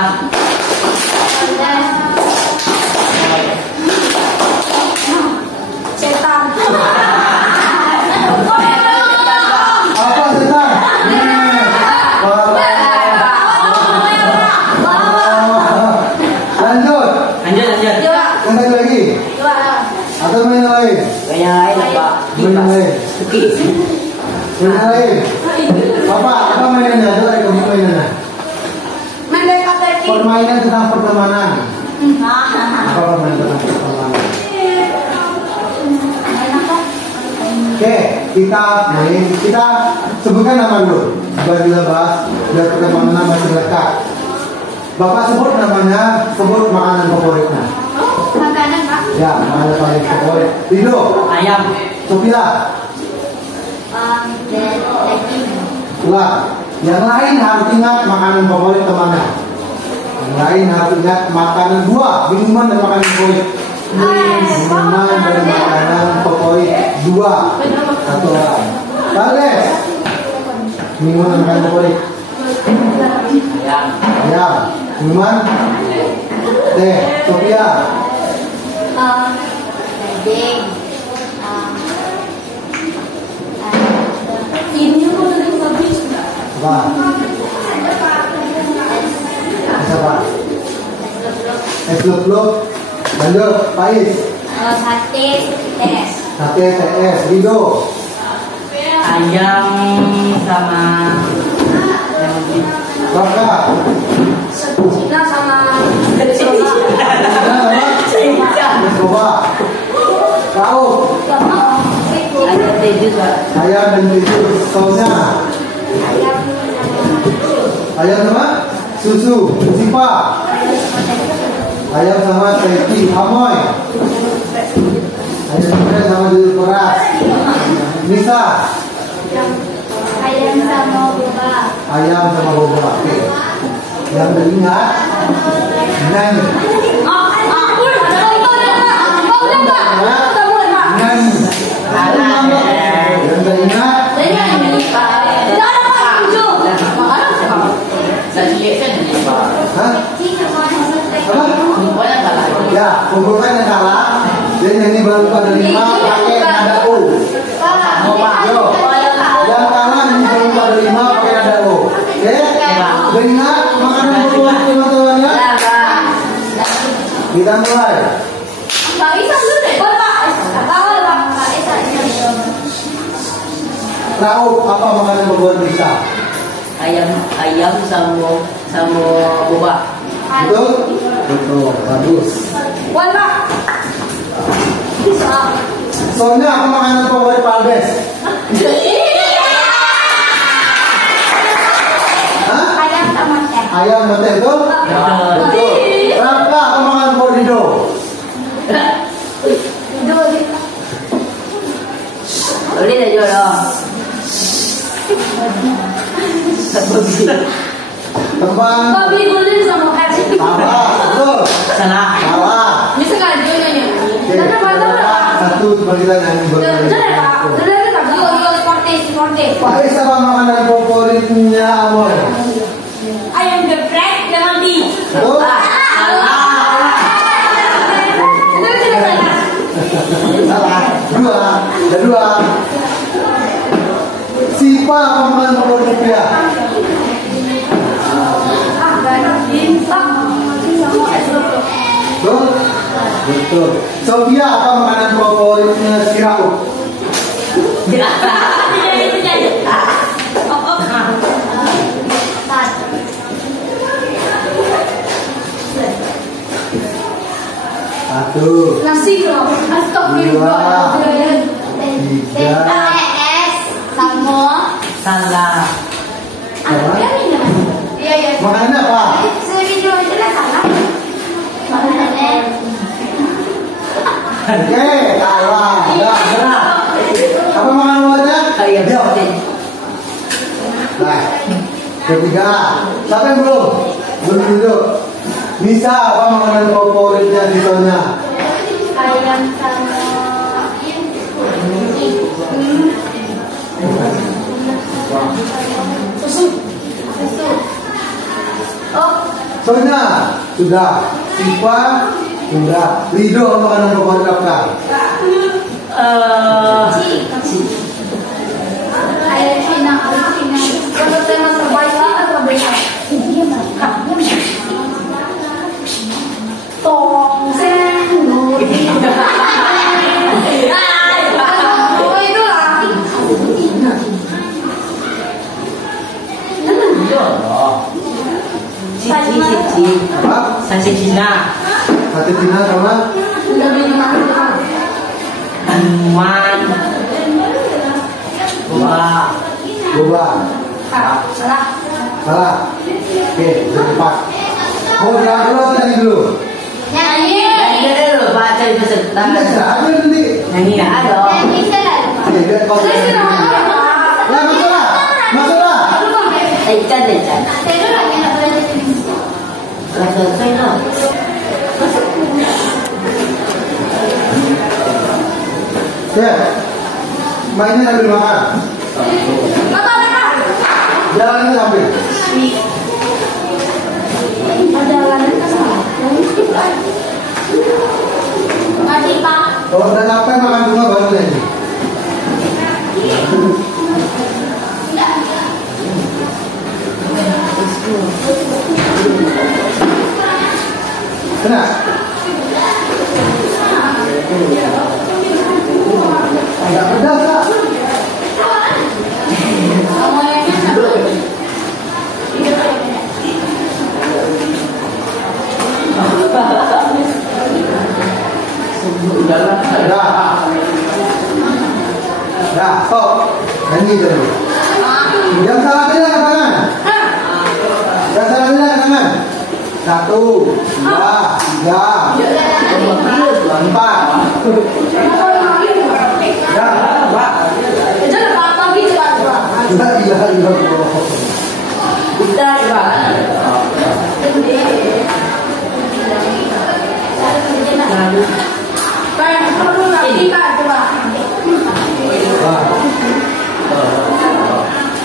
Setan. Apa setan? Lanjut. Yang satu lagi. Atau main lain? Yang lain apa? Main lain. Main lain. Apa mainannya? Coba kamu mainannya. Permainan tentang pertemanan. Apa permainan tentang pertemanan? Oke, kita main. Kita sebutkan nama dulu. Biar bahas, biar pertemanan masih lekat. Bapak sebut namanya, sebut makanan favoritnya. Makanan, Pak. Ya, makanan paling favorit. Rido. Ayam. Sofia. Daging. Ulang. Yang lain harus ingat makanan favorit temannya. Yang lain harus ingat makanan 2, minuman dan makanan favorit. Minuman dan makanan favorit 2. 1 orang. Bales. Minuman dan makanan favorit. Ya. Minuman. Teh. Sofia. Daging. Ini Apa? Siapa? Es luk-luk. Lanjut, Pais. Sate TS. Sate TS. Rido. Ayam sama Baka. Cina sama Coba. Kau. ada keju Pak. Ayam dan keju. Sausnya. Ayam sama susu. Sipa. Ayam sama teki. Amoy. Ayam sama judul keras. Nisa. Ayam sama boba. Ayam sama boba. Oke. Yang kelima, nani. Yang kelima, hah? Apa? Ya, kumpulkan yang salah. Dan yang ini baru ada 5 pakai nada U. Yo. Yang kalah ini baru ada 5 pakai nada U. Oke? Ingat makanan berbuah teman-teman ya. Kita mulai. Tahu apa makanan berbuah bisa? Ayam sama boba. Betul? Betul, bagus. Soalnya apa makanan favorit Pak Aldes? Hah? Ayam sama teh. Ayam betul itu? Betul. Raka apa makanan favorit Dido? Boleh dah jual dong. Teman. Salah, betul. Salah. Salah. Oke, satu kita yang Faiz apa makanan favoritnya Amoy? Ayam geprek dengan mie. Betul? Salah. Ada dua. Siapa apa makanan favorit dia? Betul? Betul. Sofia apa makanan favoritnya si Raul? Satu. Nasi loh. Astagfirullah. Tiga. Sama. Salah. Iya. Makanannya apa? Suri dulu itu lah salah. Makanannya. Oke, kalah. Ya, benar. Apa makanan favoritnya? Ayam Dia. Nah, ketiga. Siapa yang belum? Belum duduk. Nisa, apa makanan favoritnya di Sonya? Ayam sama susu. Oh, Sonya, sudah. Siva, sudah. Rido, apa makanan favorit apa? ayam Cina. Kalau tema terbaik atau besar? Tong sen nuri. Oh itu lah. Cici. Apa? Sate Cina. Sate Cina sama? Man. Boba. Boba. Salah. Salah. Oke, cepat. Oh, yang dulu atau yang dulu? Nyanyi. Nyanyi dulu, baca itu sebentar. Tidak ada nanti. Nyanyi nggak ada. Nyanyi salah. Oke, biar kau. Nah, masalah. Masalah. Ikan. Saya lagi nak belajar ini. Selesai lah. Oke. Mainnya sambil makan. Jalannya sambil. Mati Pak. Kalau udah capek makan bunga baru lagi. Kena. Agak pedas lah. Dah, stop. Nyanyi dulu. Yang salah tadi angkat tangan. Yang salah tadi angkat tangan. 1, 2, 3, 4. Ya, 5. La ilaha illallah. Kita juga.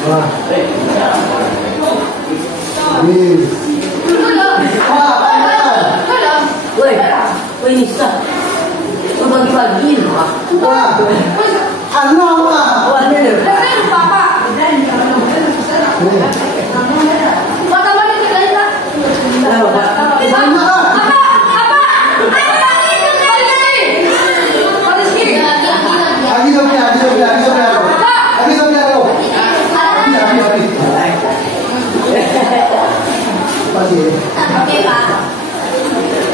Wah. Ini. Woi, woi ini sah. Kau bagi-bagi loh. Wah. Anak lah. Wah, ini deh. Oke, Pak.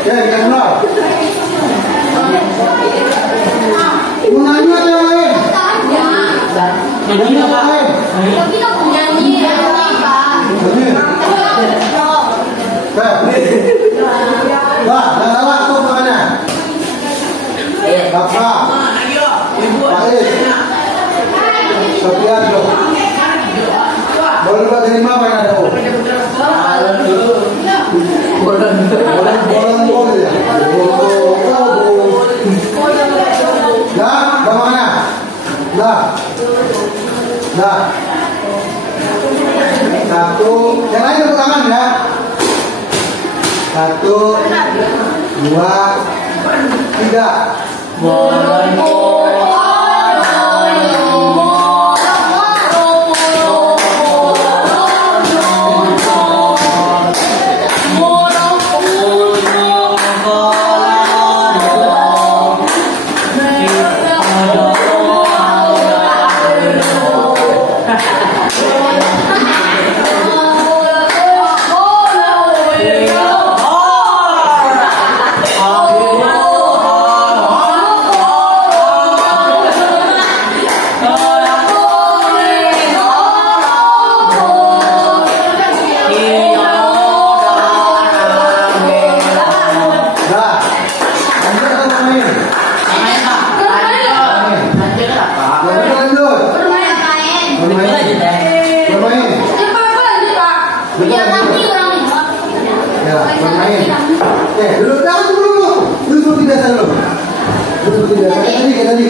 Ya, yang mana? Munanya yang lain. Yang lain. Tapi kita nyanyi, Pak. Wah, dah salah tu mana? Bapak. Baik. Sofian tu. Boleh buat terima apa yang ada? Bolan boleh ya. Dah, bagaimana? Dah. Satu, yang lain tepuk tangan ya. 1, 2, 3.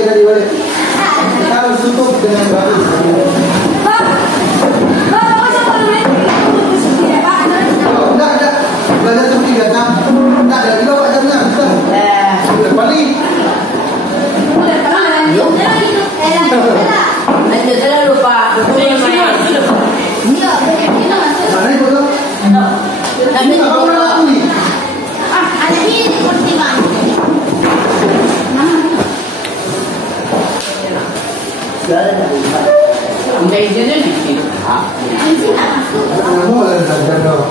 Tadi balik. Kita harus tutup dengan bagus. Enggak. Belajar seperti biasa. Enggak ada juga Pak jamnya. Sudah balik. Lanjut saya lupa. Mana itu tuh? Ini apa orang ini? Ada ini seperti mana? Kamu boleh belajar dong.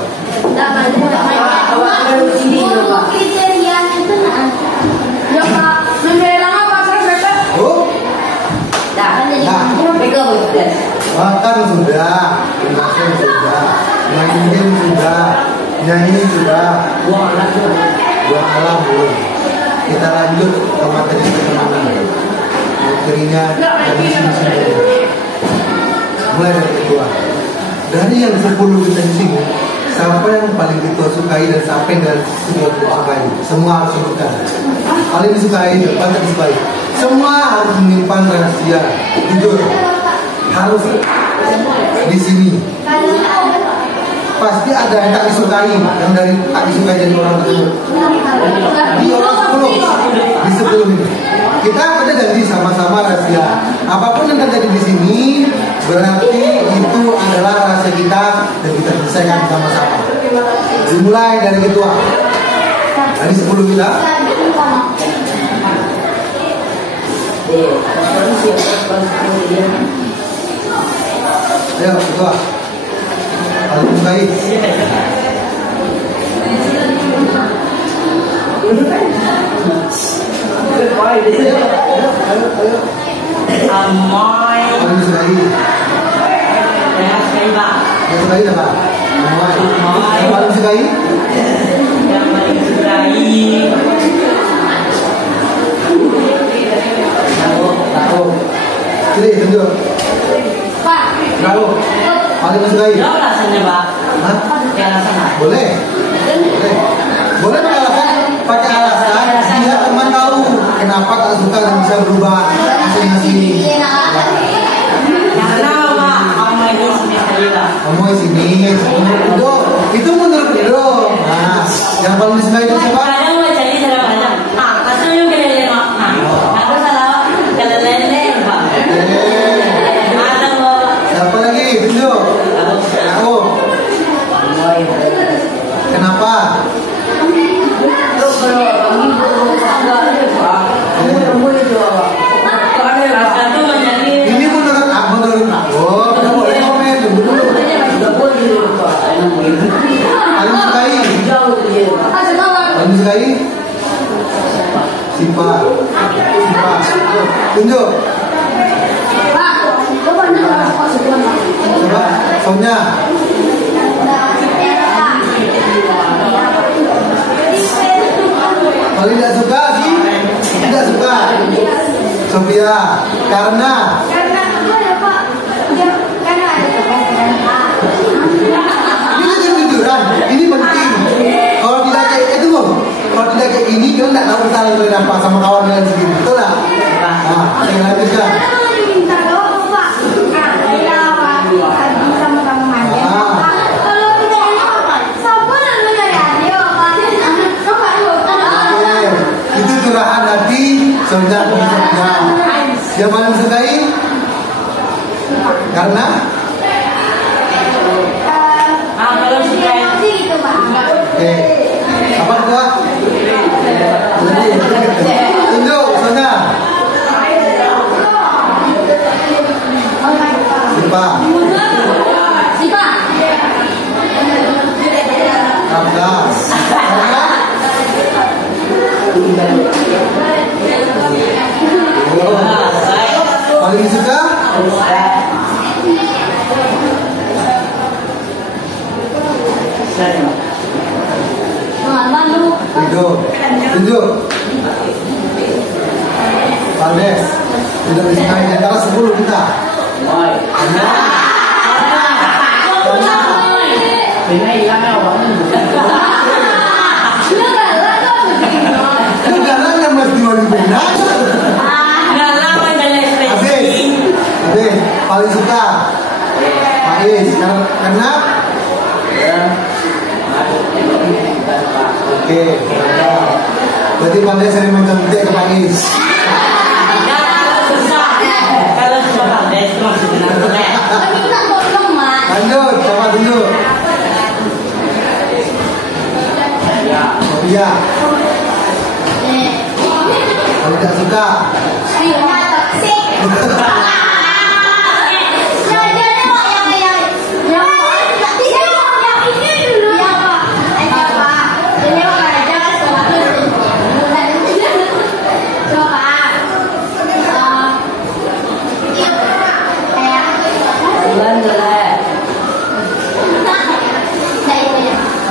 Kriterianya itu ya Pak, membela apa Pak? Oh, makan sudah, makan sudah, mainin sudah, nyanyi sudah, buang alam belum. Kita lanjut ke materi pertemanan. Materinya dari sini. Mulai dari ketua. Dari yang 10 kita di sini, siapa yang paling kita sukai dan siapa yang semua kita sukai? Semua harus sebutkan. Paling disukai, paling disukai. Semua harus menyimpan rahasia. Jujur, harus di sini. Pasti ada yang tak disukai, yang dari tak disukai dari orang tersebut. Di orang 10, di 10 ini. Kita pada janji sama-sama rahasia. Apapun yang terjadi di sini berarti itu adalah rahasia kita dan kita selesaikan sama-sama. Dimulai dari ketua. Dari 10 kita. Ayo ketua. Kalau baik. Ayo. Amoy. Paling disukai. Yang Disukai apa? Amoy. Paling disukai. Yang paling disukai. Tahu. Jadi tunjuk. Pak. Tahu? Paling disukai? Jawab alasannya, Pak. Hah? Pakai alasan apa? Boleh? Boleh. Boleh pakai alasan? Pakai alasan. Dia teman tahu kenapa tak suka dan bisa berubah masing-masing. Karena Pak, kamu itu sini saja. Kamu sini. Itu menurut Edo. Nah, yang paling disukai itu siapa? Kadang mau jadi salah banyak. Nah, asal yang kena Pak. Nah, aku salah kalau lele, Pak. Ada mau. Siapa lagi? Tunjuk. Aku. Kenapa? Ini menurut aku. Oh, kita boleh komen dulu. Paling disukai? Paling disukai? Sipa. Tunjuk. Coba. Sonya. Paling tidak suka sih? Tidak suka. Sophia. Karena ini kejujuran. Ini penting. Kalau tidak kayak itu loh. Kalau tidak kayak gini, kita tidak tahu kita lagi apa sama kawan kalian sendiri. Betul tak? Nah, saya lanjutkan. Itu curahan hati Sonya. Yang paling sukai? Karena Kalau suka oke. Apa kedua? Tunjuk Sonya. Sipa. Abdas. Paling suka? Tunjuk. Paldes. Tidak disukai di antara 10 kita. Negara yang mesti benar. Habis. Paling suka. Pais. Karena oke. Berarti pandai sering mencontek ke Pais. Kalau susah pandai itu maksudnya Lanjut, coba tunjuk. Iya. Kalau tidak suka.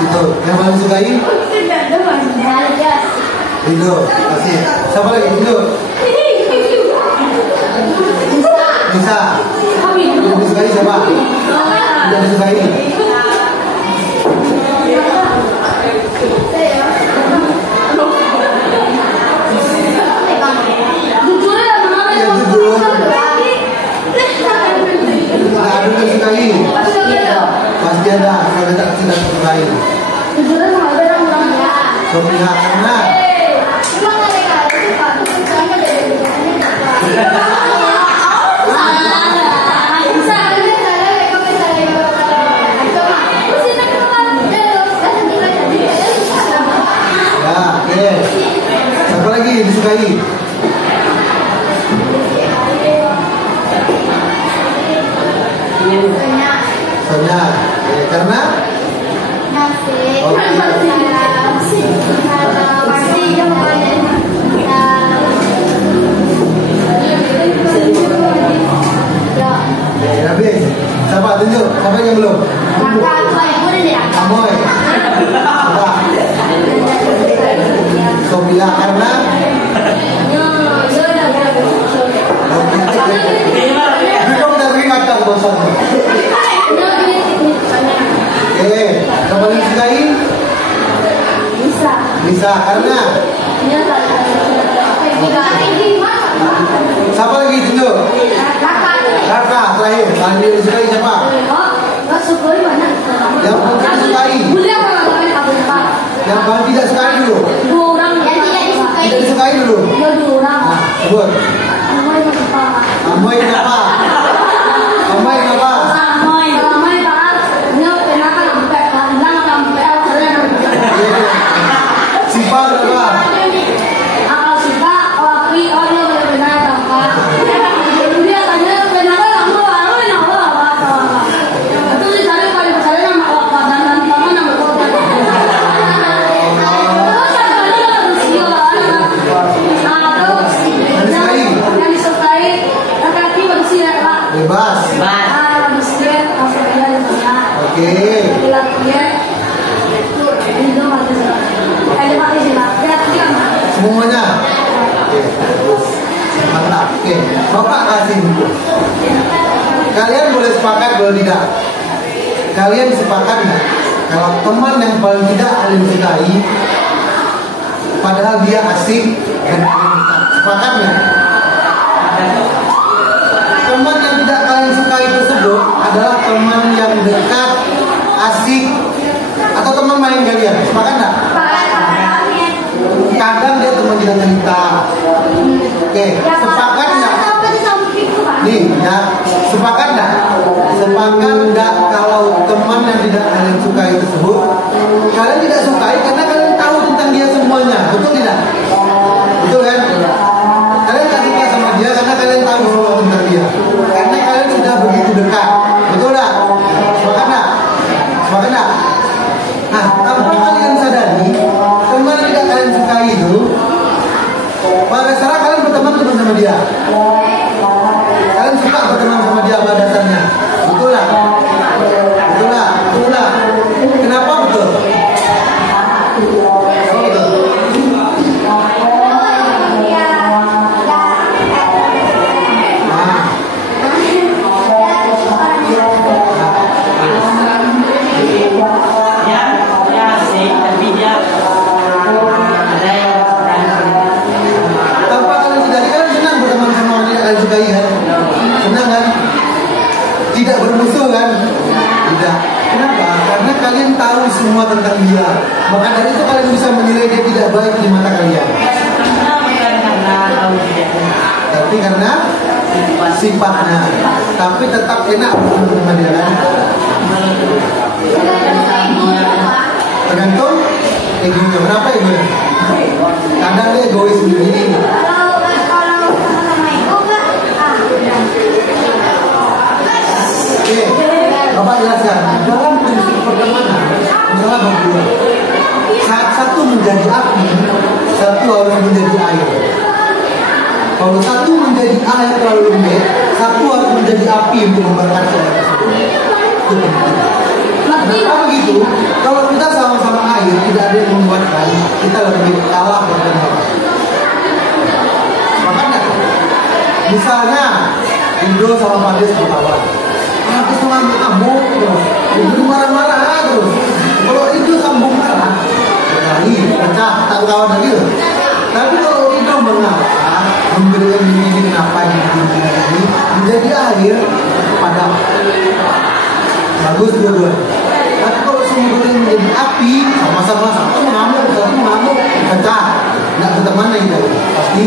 Itu yang paling sukai? Itu, kasih. Siapa lagi? Itu. Bisa. Yang disukai siapa? Yang disukai. Ya jujur. Ada yang disukai. Pasti ada. Kalau tidak disukai. Sophia karena oke. Siapa lagi disukai? Sonya. Karena habis. Siapa tunjuk? Siapa yang belum? Amoy. Coba. Sophia karena Belum dari kacang bosan. bisa karena siapa lagi tunjuk? Kakak terakhir. Paling disukai siapa? Yang paling disukai. Yang paling tidak sukai dulu. Tidak disukai dulu. Nah, sebut. Amoy kenapa? Amoy kenapa? Sifat kenapa? Bebas. Oke. Semuanya. Mantap. Oke. Bapak kasih buku. Kalian boleh sepakat boleh tidak? Kalian sepakat nggak? Kalau teman yang paling tidak kalian sukai, padahal dia asik dan kalian sepakat nggak? Teman yang tidak kalian sukai tersebut adalah teman yang dekat, asik, atau teman main kalian. Sepakat nggak? Kadang dia teman kita cerita. Oke, sepakat nggak? Nih, ya, sepakat nggak? Sepakat nggak kalau teman yang tidak kalian sukai tersebut, kalian tidak sukai karena kalian tahu tentang dia semuanya, betul tidak? Betul kan? Kalian nggak suka sama dia karena kalian tahu semua tentang dia, karena kalian sudah begitu dekat, betul nggak? Sepakat nggak? Sepakat nggak? Nah, tanpa kalian sadari, teman yang tidak kalian sukai itu, pada dasarnya kalian berteman sama dia. Kalian suka berteman sama dia pada dasarnya, betul nggak? Betul nggak? Betul nggak? Kenapa betul? Senang kan? Tidak bermusuh kan? Tidak. Kenapa? Karena kalian tahu semua tentang dia. Maka dari itu kalian bisa menilai dia tidak baik di mata kalian. Tapi karena sifatnya. Tapi tetap enak sama dia kan? Tergantung egonya. Kenapa egonya? Kadang dia egois sendiri. Oke, Bapak jelaskan. Dalam prinsip pertemanan, adalah berdua. Saat satu menjadi api, satu harus menjadi air. Kalau satu menjadi air terlalu lembek, satu harus menjadi api untuk membakar air tersebut. Itu penting. Kenapa begitu? Kalau kita sama-sama air, tidak ada yang membuatkan, kita lebih kalah bertemu. Makanya, misalnya Indo sama Fadis berkawan. Fadis mengamuk terus, Indo marah-marah terus. Kalau Indo sambung marah, berkali, pecah, tak kawan lagi. Tapi kalau Indo mengalah, memberikan diri kenapa ini menjadi air padam. Bagus dua-duanya. Tapi kalau semua menjadi api, sama-sama satu mengamuk, pecah, nggak berteman lagi pasti.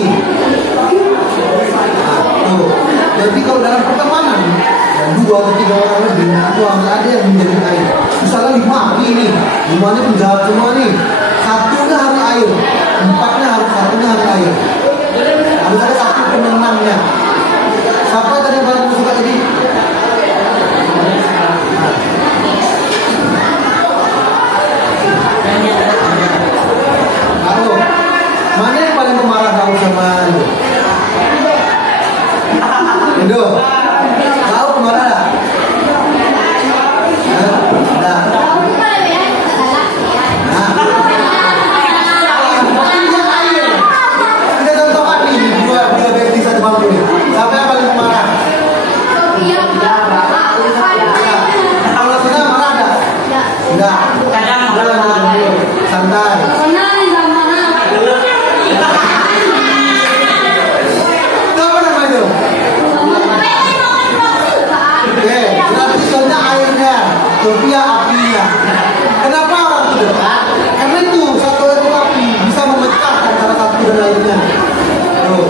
Tuh. Jadi kalau dalam pertemanan ya 2 atau 3 orang lebih itu harus ada yang menjadi air. Misalnya 5 api nih, 5-nya penjahat semua nih, 1-nya harus air, 4-nya harus 1-nya harus air. Harus ada 1 penenangnya. Siapa tadi yang paling suka tadi? Halo, mana yang paling pemarah kamu sama lu? Indo, tahu kemana dah? Dah. Kita contohkan nih dua besti satu bangku nih. Siapa yang paling pemarah? Sofia apinya. Kenapa orang itu dekat? Karena itu satu itu api bisa memecah antara satu dan lainnya. Tuh.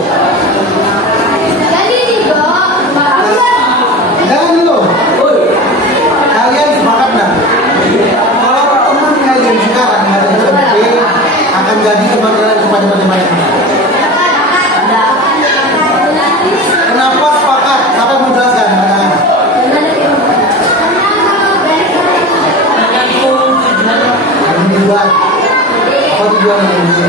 Jadi juga, Jangan dulu. Kalian sepakat nggak? Kalau teman kalian sekarang dari SMP akan jadi teman kalian semacam-macam. Kenapa sepakat? Siapa yang menjelaskan? Tujuan. Apa tujuan ini?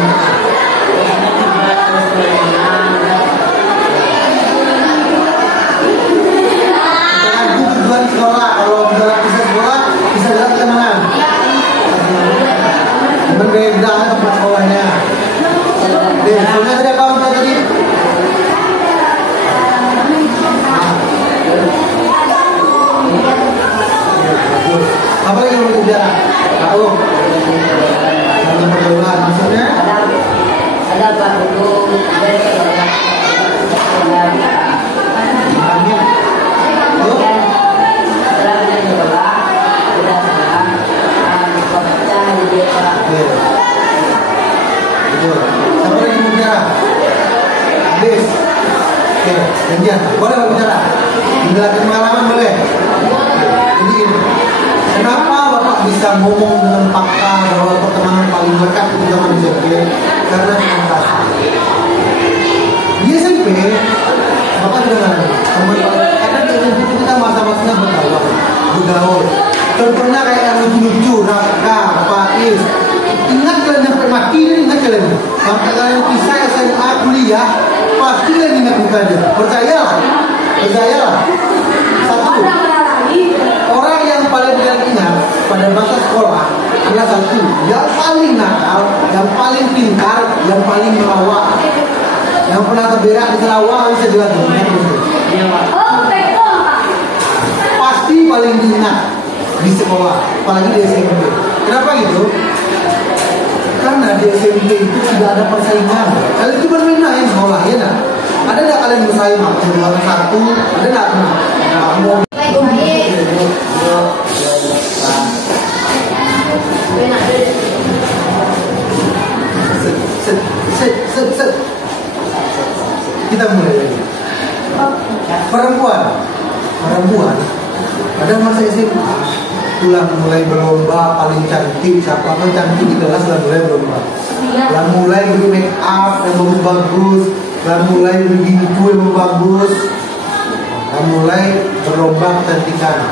Tujuan sekolah. Kalau dalam bisa sekolah, bisa dalam kemenangan. Berbeda tempat sekolahnya. Deh, soalnya tadi apa udah tadi? Apa lagi yang mau bicara? Tahu? Dalam pergaulan, maksudnya? Ada Pak Guru dari sekolah. Amin. Tuh? Setelah kita sekolah, sudah sekarang pemecah di sekolah. Betul. Siapa lagi mau bicara? Des. Oke, janjian. Boleh mau bicara? Menjelaskan pengalaman boleh? Jadi gini. Kenapa Bapak bisa ngomong dengan fakta bahwa pertemanan paling dekat itu zaman SMP? Karena komunitas. Di SMP, Bapak sudah nggak teman karena di SMP kita masa-masanya bergaul. Contohnya kayak yang lucu-lucu, Raka, Faiz. Ingat kalian sampai mati ini, ingat kalian. Sampai kalian pisah SMA kuliah, pasti kalian ingat muka dia. Percayalah, percayalah. Satu. Orang yang paling kalian ingat pada masa sekolah adalah satu, yang paling nakal, yang paling pintar, yang paling melawak, yang pernah terberak di Sarawak bisa juga tuh. Pasti paling diingat di sekolah, apalagi di SMP. Kenapa gitu? Karena di SMP itu tidak ada persaingan. Kalian cuma main sekolah, ya nak? Ada nggak kalian bersaing? Cuma satu, ada nggak? Mau set. Kita mulai lagi. Perempuan pada masa SMA pulang mulai berlomba paling cantik, siapa kan cantik di kelas dan mulai berlomba. Dan mulai beli make up yang bagus-bagus, dan mulai beli gincu yang bagus, dan mulai berlomba kecantikan.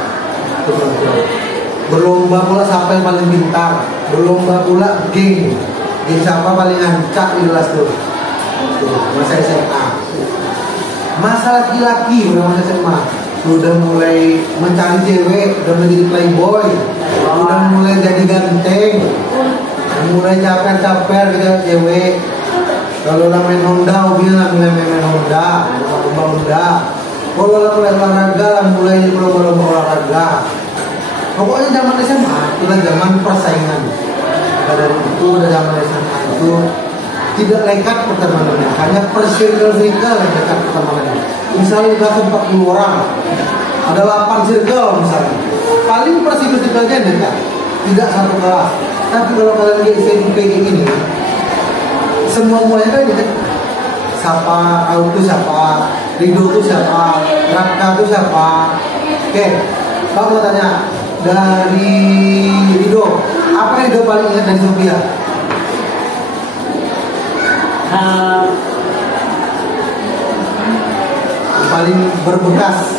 Berlomba pula siapa yang paling pintar, berlomba pula geng siapa paling ancak di kelas tuh. Masa SMA. Masa laki-laki udah masa SMA, udah mulai mencari cewek, udah menjadi playboy, udah mulai jadi ganteng, mulai caper-caper gitu cewek. Kalau lah main Honda, bilang main Honda, Honda. Kalau lah mulai olahraga, mulai lomba olahraga. Pokoknya zaman SMA itu kan zaman persaingan. Dari itu udah zaman SMA itu tidak lekat pertemanannya, hanya per circle yang dekat pertemanannya. Misalnya kelas 40 orang, ada 8 circle misalnya, paling per circle-nya dekat, tidak satu kelas. Tapi kalau kalian di SMP ini, semuanya kan dekat. Siapa, Kau itu siapa, Rido itu siapa, Raka itu siapa. Oke, Pak mau tanya dari Rido, apa yang Rido paling ingat dari Sofia? Paling berbekas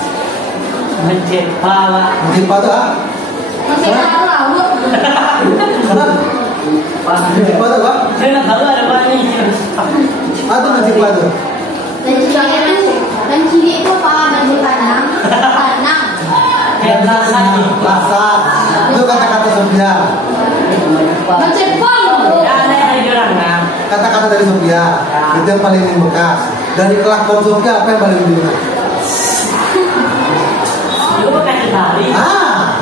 Mencepa itu apa? Mencepa itu apa? Saya nggak tahu ada banyak. Atau mencepa itu? Dan ciri itu apa? Panang. Rasa. Itu kata-kata Sofia. Kata-kata dari Sofia itu yang paling membekas. Dari kelakuan Sofia apa yang paling diingat?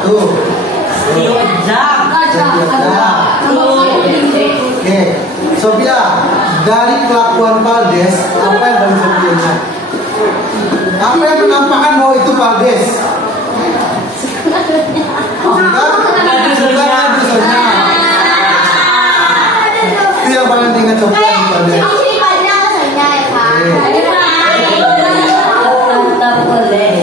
Tuh. Oke, Sofia, dari kelakuan Paldes apa yang paling Sofia ingat? Apa yang menampakkan bahwa itu Paldes? Enggak. dengan Sophia di pada. Sini pada saja ya Pak. Tak boleh.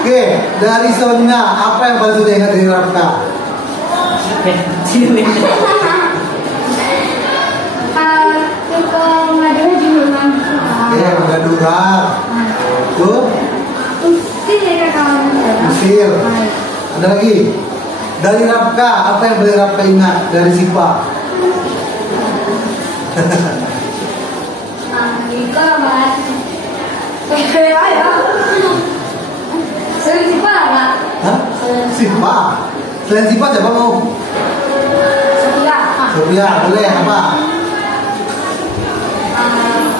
Oke, dari Sonia, apa yang paling sudah ingat dari Rafka? Suka mengadu juga. Oke, mengadu orang. Tuh, Usir ya kawan. Usir. Ada lagi? Dari Rafka, apa yang boleh Rafka ingat dari Sipa? Ika mas. Ayo. Sering Sipa enggak? Hah? Sipa? Selain Sipa siapa mau? Sophia. Sophia, boleh apa?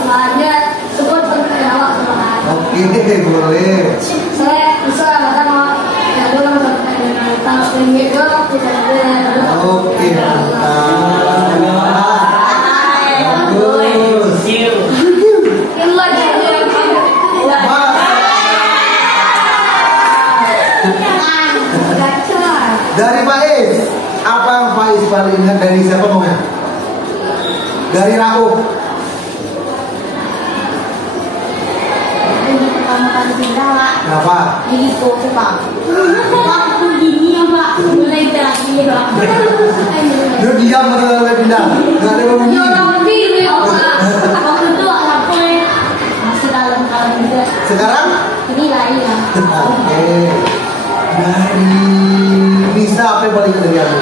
Kemarinnya sebut berkelawak sama. Oke, boleh. Saya bisa kata mau ngadu sama tentang ringgit itu bisa Oke, mantap. Bagus. Dari Faiz, apa yang Faiz paling ingat dari siapa maunya? Dari Rauf. pertama kali pindah Pak. Kenapa? Jadi kok Pak. Waktu gini ya Pak. Mulai terakhir Pak. Dia diam pada pindah. Gak ada bunyi. Ya orang begini ya Pak. Waktu itu apa masih dalam kalau juga. Sekarang? Ini lain ya. Oke. Dari Nisa, apa yang paling ingat dari aku?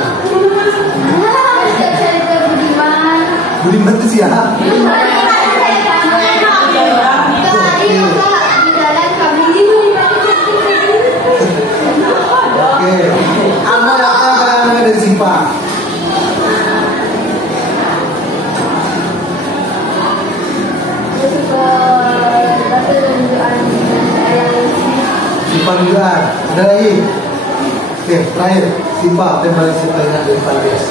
Cerita Budiman. Budiman itu siapa? Oke. Apa yang dari Sipa? Sipa juga. Ada lagi? Oke, terakhir. Sipa, apa yang paling Sipa ingat dari Faiz?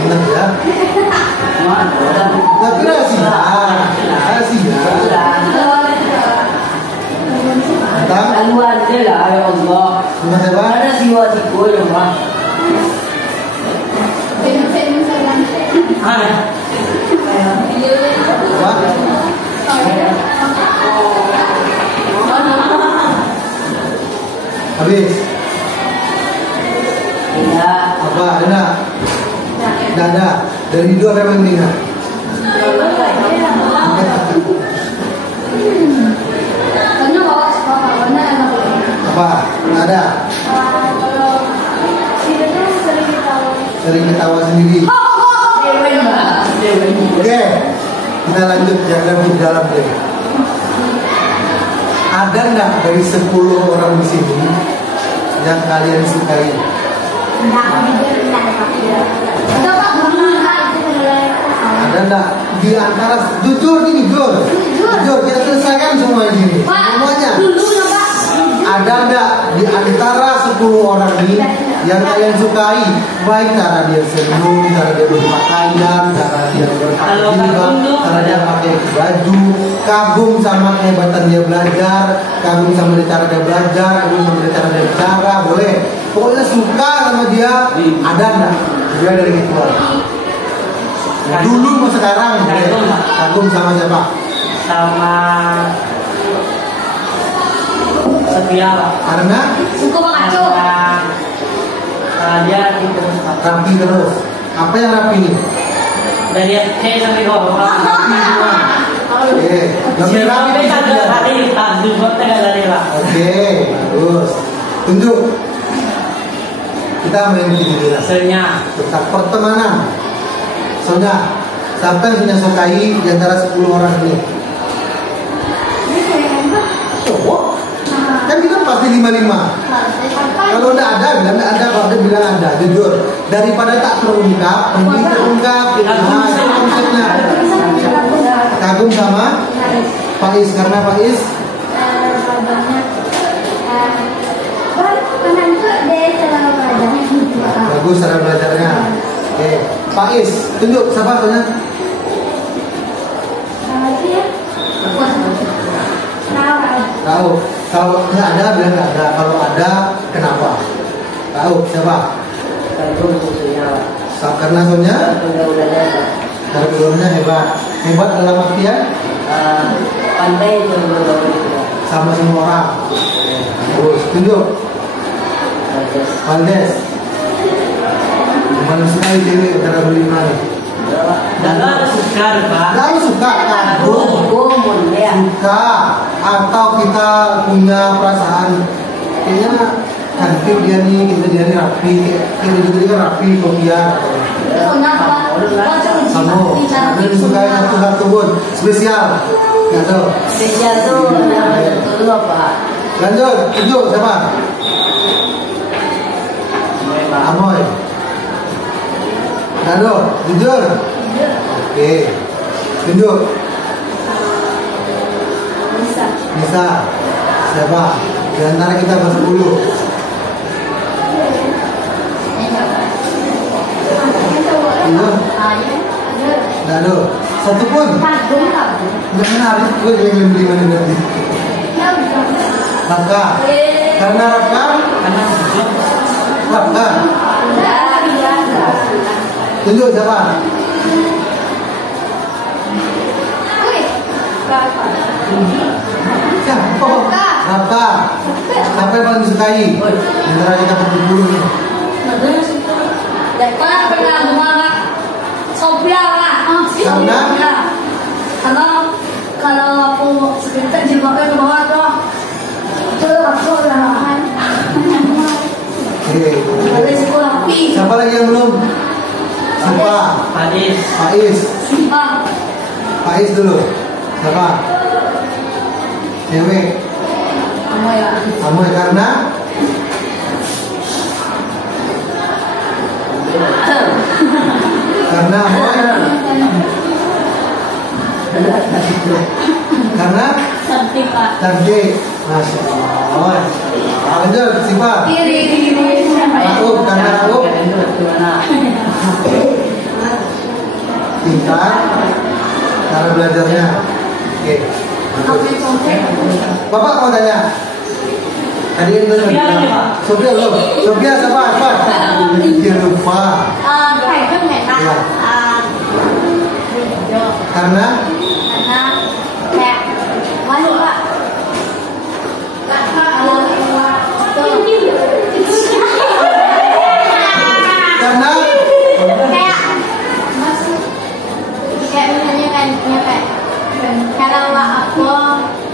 Enak ya? Tapi rahasia. Rahasia. Tentang? Aluan je lah, ya Allah. Tentang siapa? Ada siwa-siwa ya Allah. Mana? Apa? Habis? Tidak. Apa? Ada? Tidak ada. Dari dua apa yang ingat? Apa? Tidak ada. Sering ketawa sendiri. Oke, kita lanjut yang lebih dalam deh. Ada nggak dari 10 orang di sini yang kalian sukai? Ada nggak di antara jujur nih jujur kita selesaikan semua ini semuanya. Ada nggak di antara 10 orang ini yang kalian sukai, baik cara dia senyum, cara dia berpakaian, cara dia berpakaian, cara dia pakai baju, kagum sama kehebatan dia belajar, kagum sama cara dia belajar, kagum sama cara dia bicara, boleh. Pokoknya suka sama dia, ada nggak? Dia dari itu. Dulu mau sekarang, boleh. Kagum sama siapa? Sama Sophia. Karena dia itu rapi terus. Apa yang rapi nih? dari SD sampai bawah. Oke, lebih rapi Sampai bisa tanggal tidak? hari tanggal buat tanggal hari lah. Oke, bagus. Tunjuk. Kita main gini Hasilnya tentang pertemanan. Soalnya, siapa yang punya sukai di antara 10 orang ini? Cowok? Kan kita pasti 5-5. Kalau udah ada, bilang nggak ada. Kalau ada, bilang ada. Jujur. Daripada tak terungkap, mending terungkap. Nah, itu konsepnya. Kagum sama Faiz. Karena Faiz bagus cara belajarnya. Oke, Faiz, tunjuk siapa soalnya? Tahu. Kalau nggak ada, bilang nggak ada. Kalau ada, Kenapa? Tahu siapa? Karena soalnya cara bergaulnya hebat. Hebat dalam artian pandai bergaul sama semua orang. Terus tunjuk. Valdes. Gimana sekali cewek cara berlima nih? Dalam sukar pak. Lalu suka kagum. Suka atau kita punya perasaan kayaknya cantik dia nih, dia nih rapi, kita juga dia rapi, Sofia. Kamu, ada disukai satu pun spesial, gitu. Spesial tuh dulu pak. Lanjut, tunjuk siapa? Amoy. Lalu, jujur. Oke, tunjuk. Bisa. Siapa? Di antara kita bersepuluh. Lalu, satu pun. Nggak menarik, gue jadi beli mana nanti. Raka. Karena Raka. Raka. Tunjuk siapa? Siapa? Raka. Siapa yang paling disukai? Antara kita bersepuluh nih. Kalau aku sebentar jilbabnya ke bawah tuh, itu aku lahan. Ada sekolah api. Siapa lagi yang belum? Siapa? Faiz. Faiz dulu. Siapa? Cewek. Amoy karena Amoy. Karena cantik. Masya Allah. Lanjut, siapa? Aku karena aku pintar cara belajarnya. Oke. Bapak mau tanya. Tadi itu Sofia belum. Sofia siapa? Dia lupa. Karena kayak malu pak. Karena kayak misalnya kayak kalau aku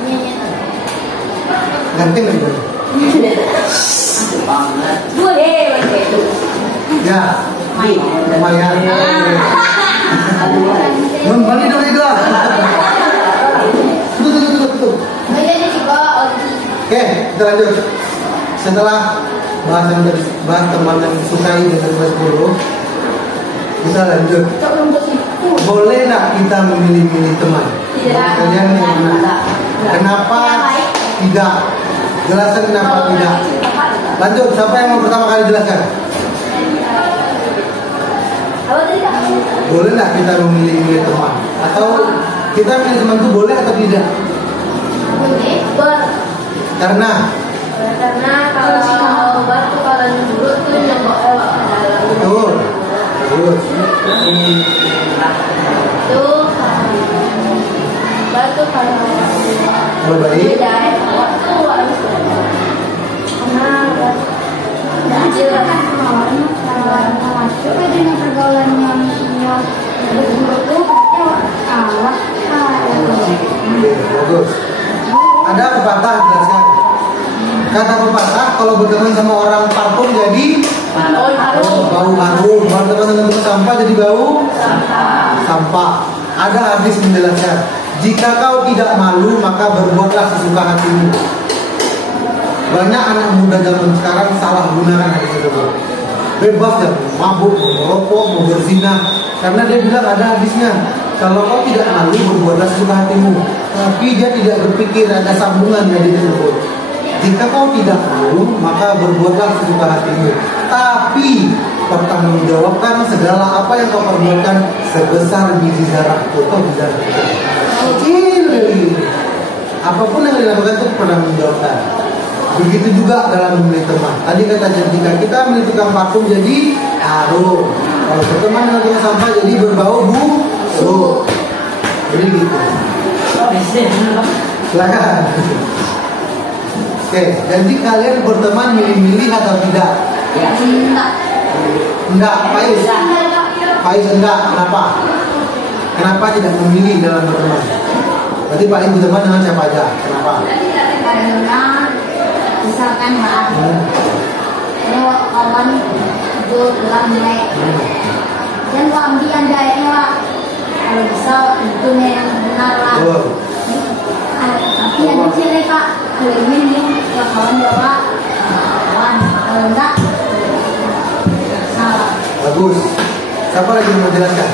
nyanyi ganteng gitu. Ya, lumayan. Balik dulu itu. Tuh. Oke, kita lanjut. Setelah bahas teman yang disukai dengan kelas 10, kita lanjut. Boleh nggak kita memilih-milih teman? Kalian yang mana? Kenapa tidak? Jelaskan kenapa tidak. Lanjut, siapa yang mau pertama kali jelaskan? Boleh nggak kita memilih-milih teman? Atau kita milih teman itu boleh atau tidak? Karena kalau batu kalau dulu tuh yang bawa betul. Terus tuh batu kalau baik. waktu harus coba dengan pergaulan yang betul Allah. Bagus. Ada pepatah jelaskan. Kata pepatah kalau berteman sama orang parfum jadi bau harum. Kalau teman-teman sampah jadi bau sampah. Ada hadis menjelaskan, jika kau tidak malu maka berbuatlah sesuka hatimu. Banyak anak muda zaman sekarang salah gunakan hadis tersebut. Bebas dan mabuk, merokok, mau berzina, karena dia bilang ada hadisnya. Kalau kau tidak malu berbuatlah sesuka hatimu. Tapi dia tidak berpikir ada sambungan dari tersebut. Jika kau tidak malu maka berbuatlah sesuka hatimu. Tapi pertanggungjawabkan segala apa yang kau perbuatkan sebesar biji zarah atau biji zarah kecil. Apapun yang dilakukan itu pertanggungjawabkan. Begitu juga dalam memilih teman. Tadi kata jika kita memilih tukang parfum jadi harum. Kalau berteman dengan tukang sampah jadi berbau busuk. Jadi gitu. Silakan. Oke, jadi kalian berteman milih-milih atau tidak? Ya. Enggak, Faiz. Faiz enggak, kenapa? Kenapa tidak memilih dalam berteman? Berarti Pak Ibu berteman dengan siapa aja? Kenapa? Karena misalkan ini kawan itu dalam nilai dan ambil andainya Pak, kalau bisa itu yang benar lah. Tapi yang kecil Pak, kalau ini kawan Jawa kawan, kalau enggak salah. Bagus. Siapa lagi yang mau jelaskan?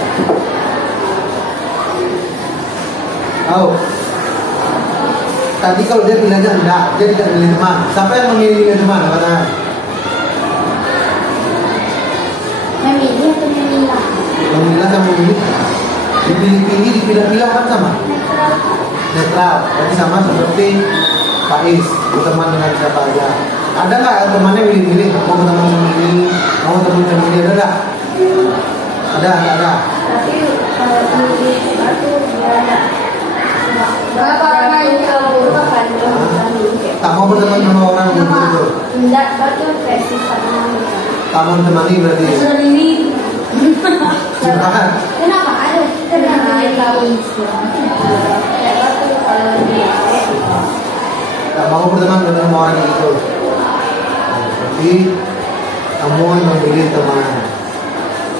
Tadi kalau dia bilangnya enggak, dia tidak memilih teman. Siapa yang memilih teman? Katakan. Memilih atau memilah? Memilah sama memilih. Dipilih-pilih, dipilah-pilah kan sama? Netral. Berarti sama seperti Faiz, berteman dengan siapa aja. Ada nggak temannya milih-milih? Mau berteman sama ini, mau teman sama ini, ada nggak? Ada. Tapi kalau milih itu dia berapa orang yang kamu kan? Tak mau berteman sama orang begitu. Tidak, betul versi sama. Tak mau ditemani berarti. Sudah ini. Silakan. Kenapa ada? Kenapa kami Tak mau berteman dengan orang itu. Tapi kamu memilih teman.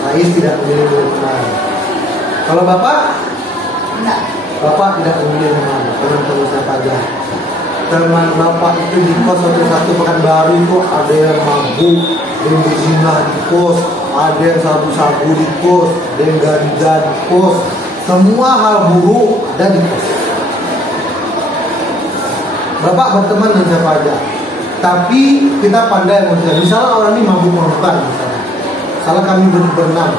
Faiz tidak memilih teman. Kalau Bapak? Enggak. Bapak tidak memilih teman siapa aja. Teman Bapak itu di kos satu Pekanbaru itu ada yang mabuk, ada yang berzina di kos, ada yang sabu-sabu di kos, ada yang ganja di kos. Semua hal buruk ada di kos. Bapak berteman dengan siapa aja. Tapi kita pandai maksudnya. Misalnya orang ini mabuk-mabukan misalnya. Salah kami berenam,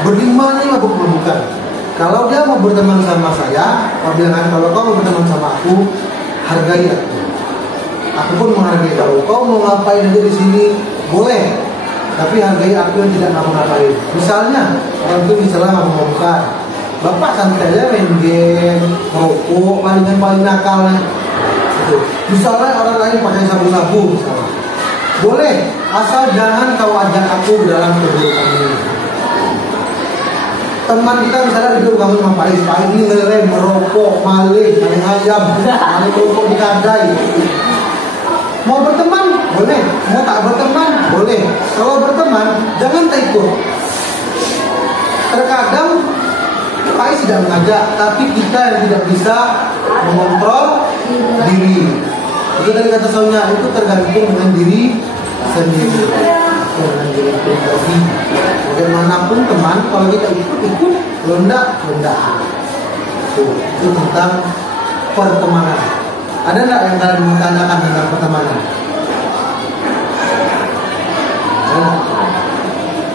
berlima ini mabuk-mabukan. Kalau dia mau berteman sama saya, Pak bilang kalau kau mau berteman sama aku, hargai aku. Aku pun menghargai kau. Kau mau ngapain aja di sini, boleh. Tapi hargai aku yang tidak ngapa-ngapain. Misalnya, orang itu misalnya mabuk-mabukan. Bapak santai aja main game, merokok, paling nakalnya. Gitu. Misalnya orang lain pakai sabu-sabu, misalnya. Boleh, asal jangan kau ajak aku dalam keburukan ini. Teman kita misalnya hidup kamu sama Faiz ini ngerem, merokok, maling ayam, maling rokok di kadai. Mau berteman boleh, mau tak berteman boleh. Kalau berteman jangan tak ikut. Terkadang Faiz tidak mengajak, tapi kita yang tidak bisa mengontrol diri. Itu dari kata Sonya itu tergantung dengan diri sendiri. Dengan diri pribadi. Bagaimanapun teman, kalau kita ikut, kalau enggak. Itu tentang pertemanan. Ada enggak yang kalian mau tanyakan tentang pertemanan?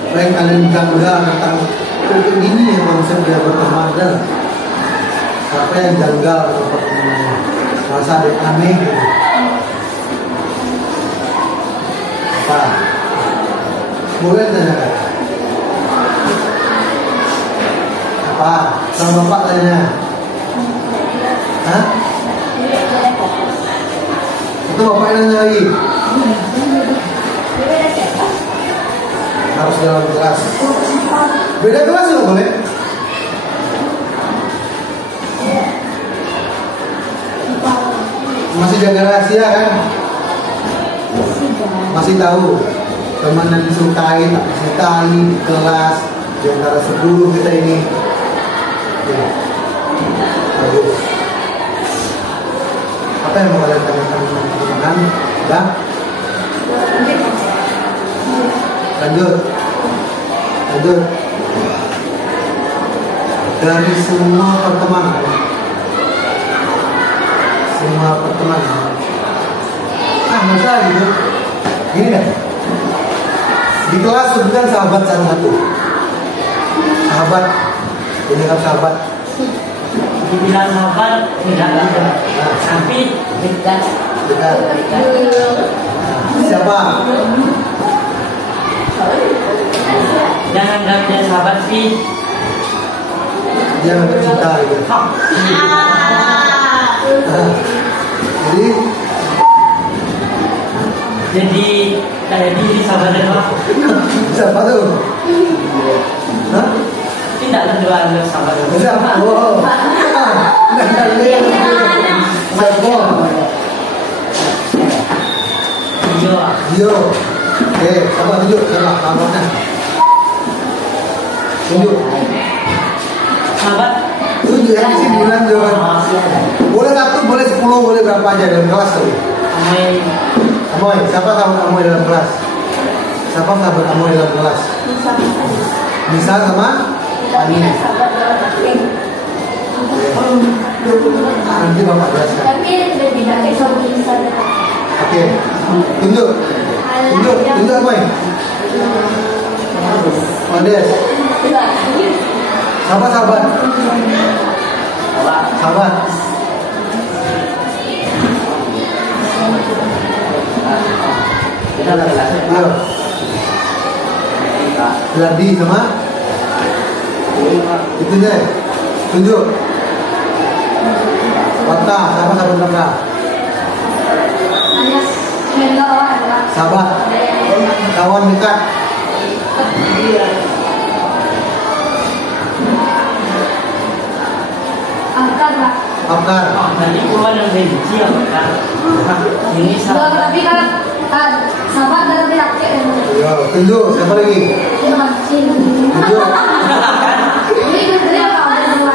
Ada yang kalian janggal tentang ini ya konsep dia berteman dan siapa yang janggal tentang pertemanan? Merasa ada yang aneh gitu. Apa? Boleh tanyakan? Apa? Sama Bapak tanya. Hah? Itu Bapak yang nanyai. Harus dalam kelas. Beda kelas nggak boleh? Masih jaga rahasia kan? Masih tahu teman yang disukai, tak disukai di kelas di antara 10 kita ini. Ya. Bagus. Apa yang mau kalian tanyakan tentang pertemanan? Udah? Lanjut. Dari semua pertemanan, masa gitu. Gini deh. Di kelas sebutkan sahabat satu-satu. Sahabat. Ini kan sahabat. Dibilang sahabat tidak ada. Tapi dekat. Dekat. Siapa? Jangan anggap dia sahabat sih. Dia nggak cinta gitu. Jadi kayak diri sahabatnya Pak. Siapa tuh? Hah? Tidak berdua anggap sahabat. Siapa? Oh. Siapa? Dio. Oke, sama tunjuk, sama kamarnya. Tunjuk. Sahabat. Tunjuk yang di sini bilang jawaban. Boleh 1, boleh 10, boleh berapa aja dalam kelas tuh. Amoy. Amoy, siapa sahabat Amoy dalam kelas? Siapa sahabat Amoy dalam kelas? Nisa sama Ani. Nanti bapak jelaskan. Tapi lebih dari sama bisa. Oke, tunjuk. Tunjuk Amoy. Odes. Sahabat. Sahabat. Kita berlaku. Ayo. Geladi sama itu deh. Tunjuk. Wata, sama sahabat Wata. Sahabat. Kawan dekat. Abkar. Nanti keluar yang benci ya kan. Ini sahabat. Tapi kan sahabat dari rakyat. Yo, tunjuk siapa lagi?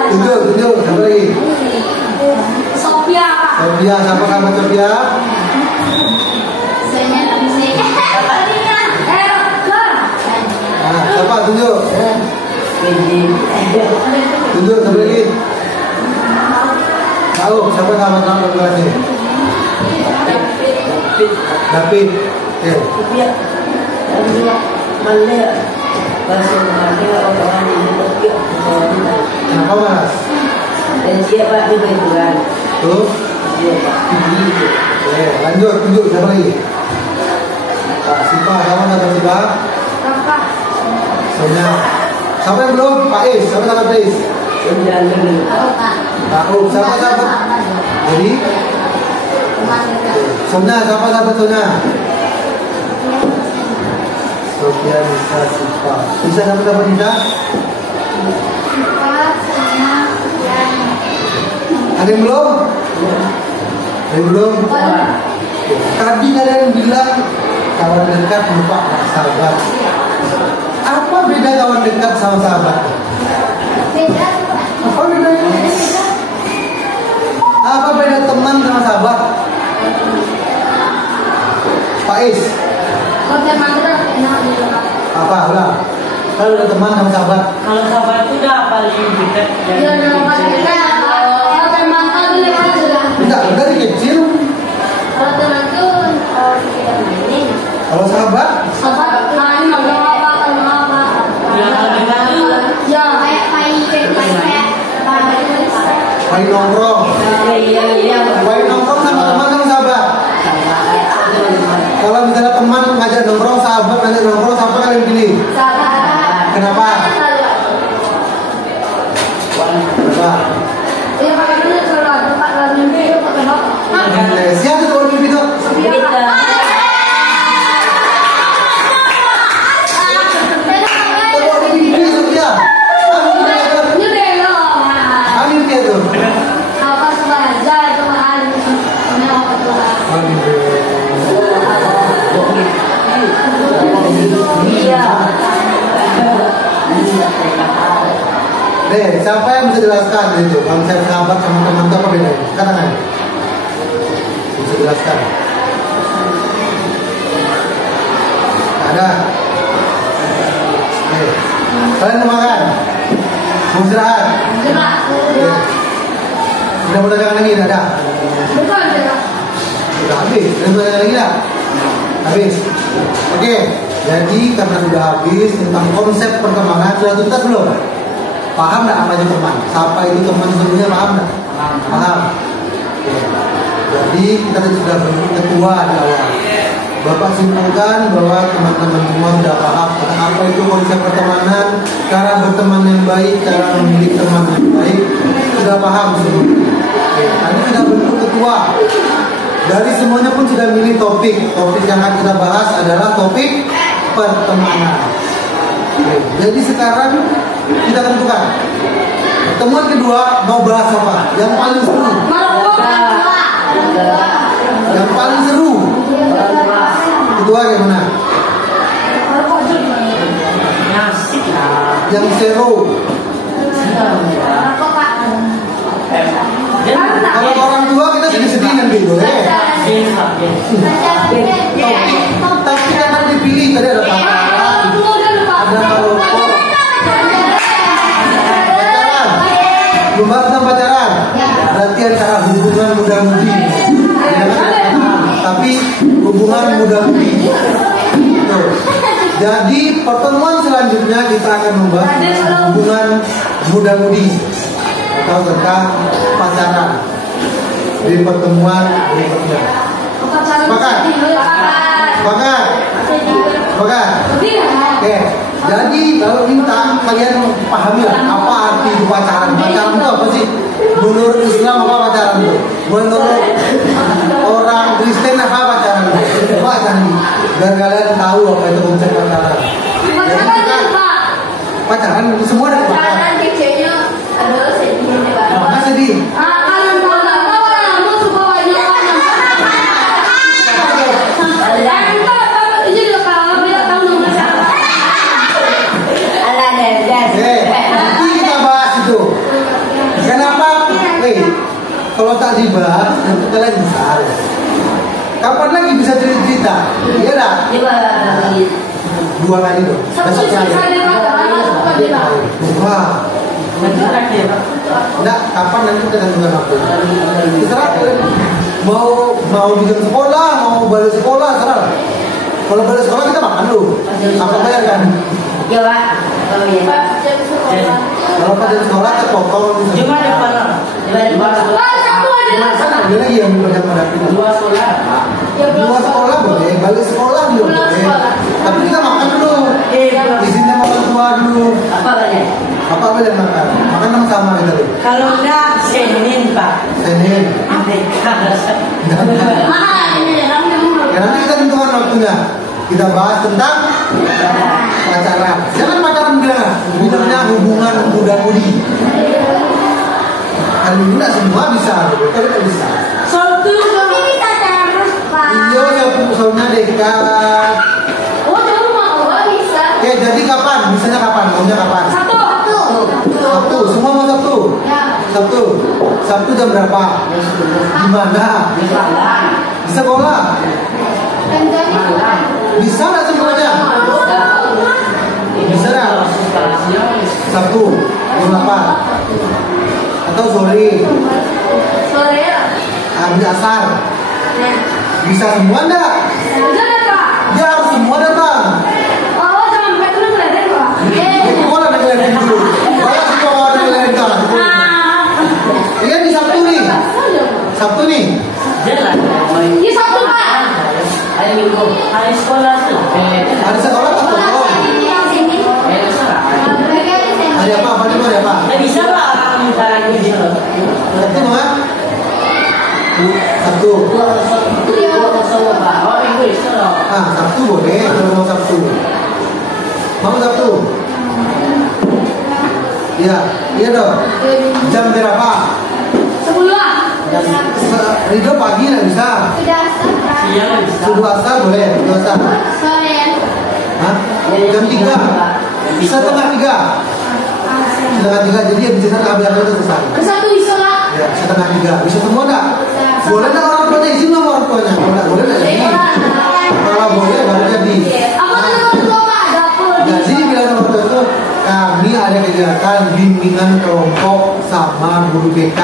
Tunjuk siapa lagi? Sophia. Sophia, siapa sahabat Sophia? Nah, siapa tunjuk? Tunjuk siapa lagi? Tahu siapa sahabat kamu di kelas ini? David. Oke. Kenapa malas? Tuh. Oke, lanjut tunjuk siapa lagi? Pak Sipa, sama sahabat Sipa? Sonya. Siapa yang belum? Pak Is, siapa sahabat Pak Is? Tahu, siapa sahabat? Jadi? Sonya, siapa sahabat Sonya? Sofia, Nisa, Sipa. Nisa, siapa sahabat Nisa? Ada yang belum? Ada yang belum? Tadi kalian bilang kawan dekat lupa sahabat. Apa beda kawan dekat sama sahabat? Apa bedanya? Apa beda teman sama sahabat? Pak Is. Apa? Udah. Kalau ada teman sama sahabat. Kalau sahabat itu udah paling dekat. Enggak, dari kecil. Kalau teman tuh kita mainin. Kalau sahabat? Sahabat main apa? Ya kalau dekat tuh. Ya kayak Main nongkrong. Main nongkrong sama teman sama sahabat. Kalau misalnya teman ngajak nongkrong, sahabat ngajak nongkrong, siapa kalian pilih? sahabat. Kenapa? Kenapa? Ya pakai dulu kalau tempat lalu mimpi itu pakai nok. Siapa tuh mimpi tuh? Kalau mimpi tuh dia. Ini delo. Amin dia tuh. Apa saja itu mahal. Ini apa tuh? Iya. Deh, siapa yang bisa jelaskan itu? Konsep sahabat sama teman itu apa bedanya? Katakan. Bisa jelaskan. Ada. Kalian mau makan? Mau istirahat? Tidak mau dagangan lagi? Tidak ada? Bukan ya. Sudah habis? Tidak mau dagangan lagi? Tidak? Habis? Oke, jadi karena sudah habis tentang konsep perkembangan, sudah tuntas belum? Paham nggak apa itu teman? Siapa itu teman sebenarnya, paham nggak? Paham. Oke. Jadi Jadi kita sudah ketua di awal. Bapak simpulkan bahwa teman-teman semua sudah paham tentang apa itu konsep pertemanan, cara berteman yang baik, cara memilih teman yang baik, sudah paham semua. Oke, tadi sudah bentuk ketua. Dari semuanya pun sudah milih topik. Topik yang akan kita bahas adalah topik pertemanan. Oke, jadi sekarang kita tentukan pertemuan kedua mau bahas apa? Yang paling seru. Yang paling seru. Kedua gimana? Yang seru. Kalau orang tua kita sedih-sedih nanti boleh. Tapi karena dipilih tadi ada pacaran, ada merokok, pacaran, membahas tentang pacaran, berarti antara hubungan muda-mudi, tapi hubungan muda-mudi. Jadi pertemuan selanjutnya kita akan membahas hubungan muda-mudi atau tentang pacaran di pertemuan berikutnya. Sepakat? Sepakat? Sepakat? Oke. Jadi kalau minta kalian pahami lah apa arti pacaran. Pacaran itu apa sih? Menurut Islam apa pacaran itu? Menurut orang Kristen apa pacaran itu? Coba cari biar kalian tahu apa itu konsep pacaran. Jadi kita pacaran semua ada pacaran. Maka sedih. Nanti kita bahas itu. Kenapa? Kalau tak dibahas, nanti kalian bisa. Kapan lagi bisa cerita? Iya dah. Dua kali tuh. Besok kali. Wah. Enggak, kapan nanti kita tentukan waktu. Terserah kalian. Mau bikin sekolah, mau balik sekolah, terserah. Kalau balik sekolah kita makan dulu. Apa bayar kan? Iya Pak. Kalau pada sekolah kita potong. Cuma ada mana? Ada lagi yang banyak pada Dua sekolah. Dua sekolah boleh, balik sekolah juga boleh. Tapi kita makan dulu. Izinnya mau keluar dulu. Apa banyak? Apa boleh makan? Makan sama kita dulu. Kalau enggak Senin Pak. Senin. Ya nanti kita tentukan waktunya. Kita bahas tentang pacaran. Jangan pacaran bilangnya hubungan muda-mudi. Kan tidak semua bisa, tapi tidak bisa. Sabtu Iya, soalnya dekat. Oh, kamu mau bisa? Oke, jadi kapan? Misalnya kapan? Maunya kapan? Sabtu. Sabtu, semua mau Sabtu. Sabtu. Sabtu jam berapa? Di mana? Di sekolah. Bisa nggak semuanya? Bisa nggak? Sabtu jam 8 atau sore? Sore. Habis asar. Bisa semua nggak? Ya harus semua datang. Oh, jangan sampai terus leren, Pak. Sekolah ada yang dulu. Banyak sekolah ada yang kan. Iya di Sabtu nih. Sabtu nih. Di Sabtu, Pak. Hari Minggu. Hari sekolah tuh. Hari sekolah tak potong. Hari apa? Hari apa? Tidak bisa Pak orang minta lagi gitu. Sabtu mah? Sabtu. Pak. Oh Minggu itu loh. Ah, Sabtu boleh kalau mau Sabtu. Mau Sabtu? Iya, iya dong. Jam berapa? 10. Ridho pagi nggak bisa. Siang bisa. Subuh asar boleh, subuh asar. Sore. Hah? Jam 3. Setengah 3. Setengah 3 jadi habis sana habis itu selesai. Satu isola. Ya, setengah 3. Bisa semua enggak? Boleh enggak orang tuanya izin sama orang tuanya? Kalau enggak boleh enggak jadi. Kalau boleh baru jadi. Apa tuh orang tua, Pak? Dapur. Jadi bilang sama orang tua itu kami ada kegiatan bimbingan kelompok sama guru BK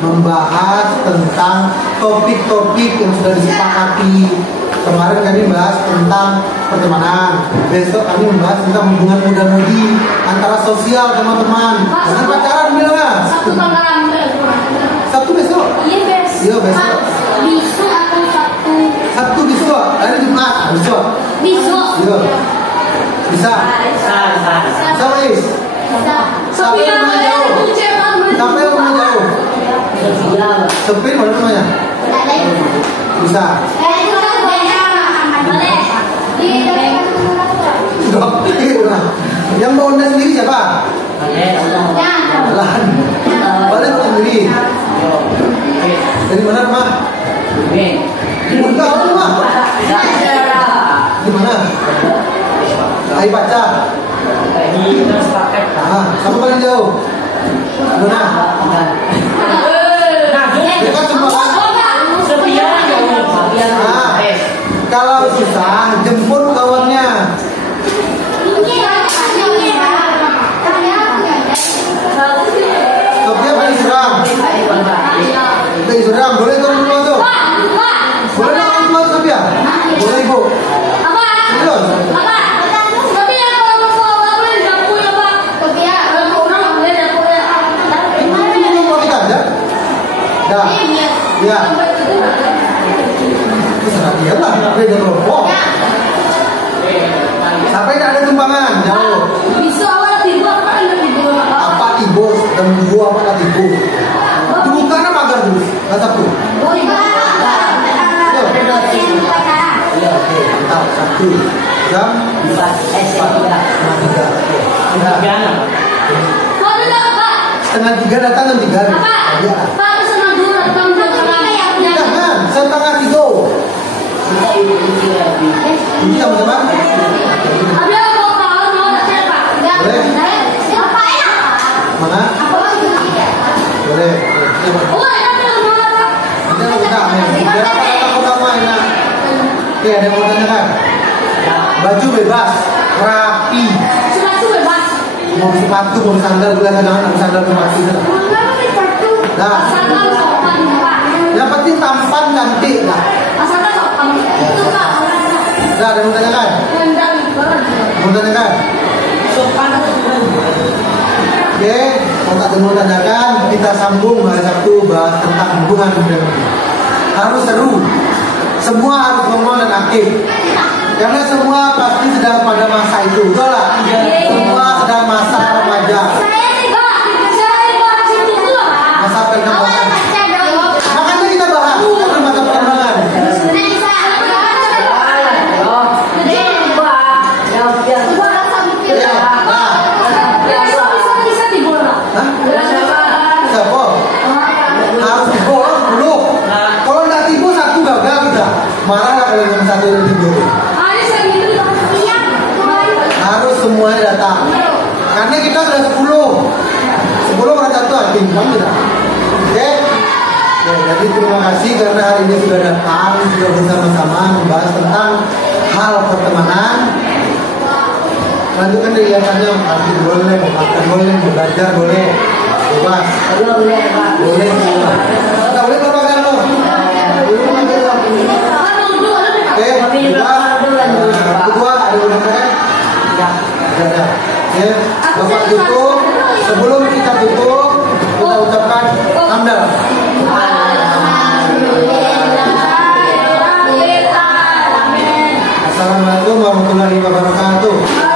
membahas tentang topik-topik yang sudah disepakati. Kemarin kami bahas tentang pertemanan. Besok kami membahas tentang hubungan muda-mudi antara sosial sama teman. Jangan pacaran bilang. Satu tanggal. Sabtu besok. Iya, Iya besok. Jumat. Bisa. Bisa. Iya. Bisa. Bisa, Wis. Sampai rumah jauh. Sampai rumah jauh. Sepi mana rumahnya? Bisa. Yang mau undang sendiri siapa? Jalan. Boleh mau sendiri. Dari mana rumah? Tahu rumah? Di mana? Hai baca. Sama paling jauh. Mana? Dekat semua kan? Kalau susah jemput kawannya. Sofia paling seram. Paling seram. Boleh turun rumah tuh? Boleh turun rumah Sofia? Boleh ibu. Terus? Dah. Ya. Terserah dia lah, sampai dia rokok. Sampai tidak ada tumpangan, jauh. Apa tibu dan buah apa tibu? Bukan apa agar dulu, satu. Ya, oke, mantap. Satu jam 4:03. Setengah 3 datang jam 3. Ya. Jangan, setengah 3. Ini sama-sama. Mana? Boleh. Oke, ada yang mau tanyakan? Baju bebas, rapi. Mau sepatu, mau sandal, jangan sandal sepatu. Nah, yang penting tampan cantik lah. Nah, ada yang mau tanyakan? Mau tanyakan? Oke, kalau tak mau tanyakan, kita sambung hari Sabtu bahas tentang hubungan dengan harus seru. Semua harus ngomong dan aktif. Karena semua pasti sedang pada masa itu, betul lah? Semua sedang masa remaja. Masa perkembangan. Makanya kita bahas karena masa perkembangan. Siapa? Harus tiba dulu. Kalau nggak tiba satu gagal kita. Marah lah kalau yang satu yang tiba. Harus semuanya datang. Karena kita sudah 10 orang satu timbang tidak. Oke. Ya, jadi terima kasih karena hari ini sudah datang, sudah bersama-sama membahas tentang hal pertemanan. Lanjutkan kegiatannya, makan boleh, makan boleh, belajar boleh, bebas. Boleh semua. Kita boleh berpakai lo. Oke, kedua ada berpakai. Ada. Oke, Bapak tutup. Sebelum kita tutup, kita ucapkan hamdal. Assalamualaikum warahmatullahi wabarakatuh.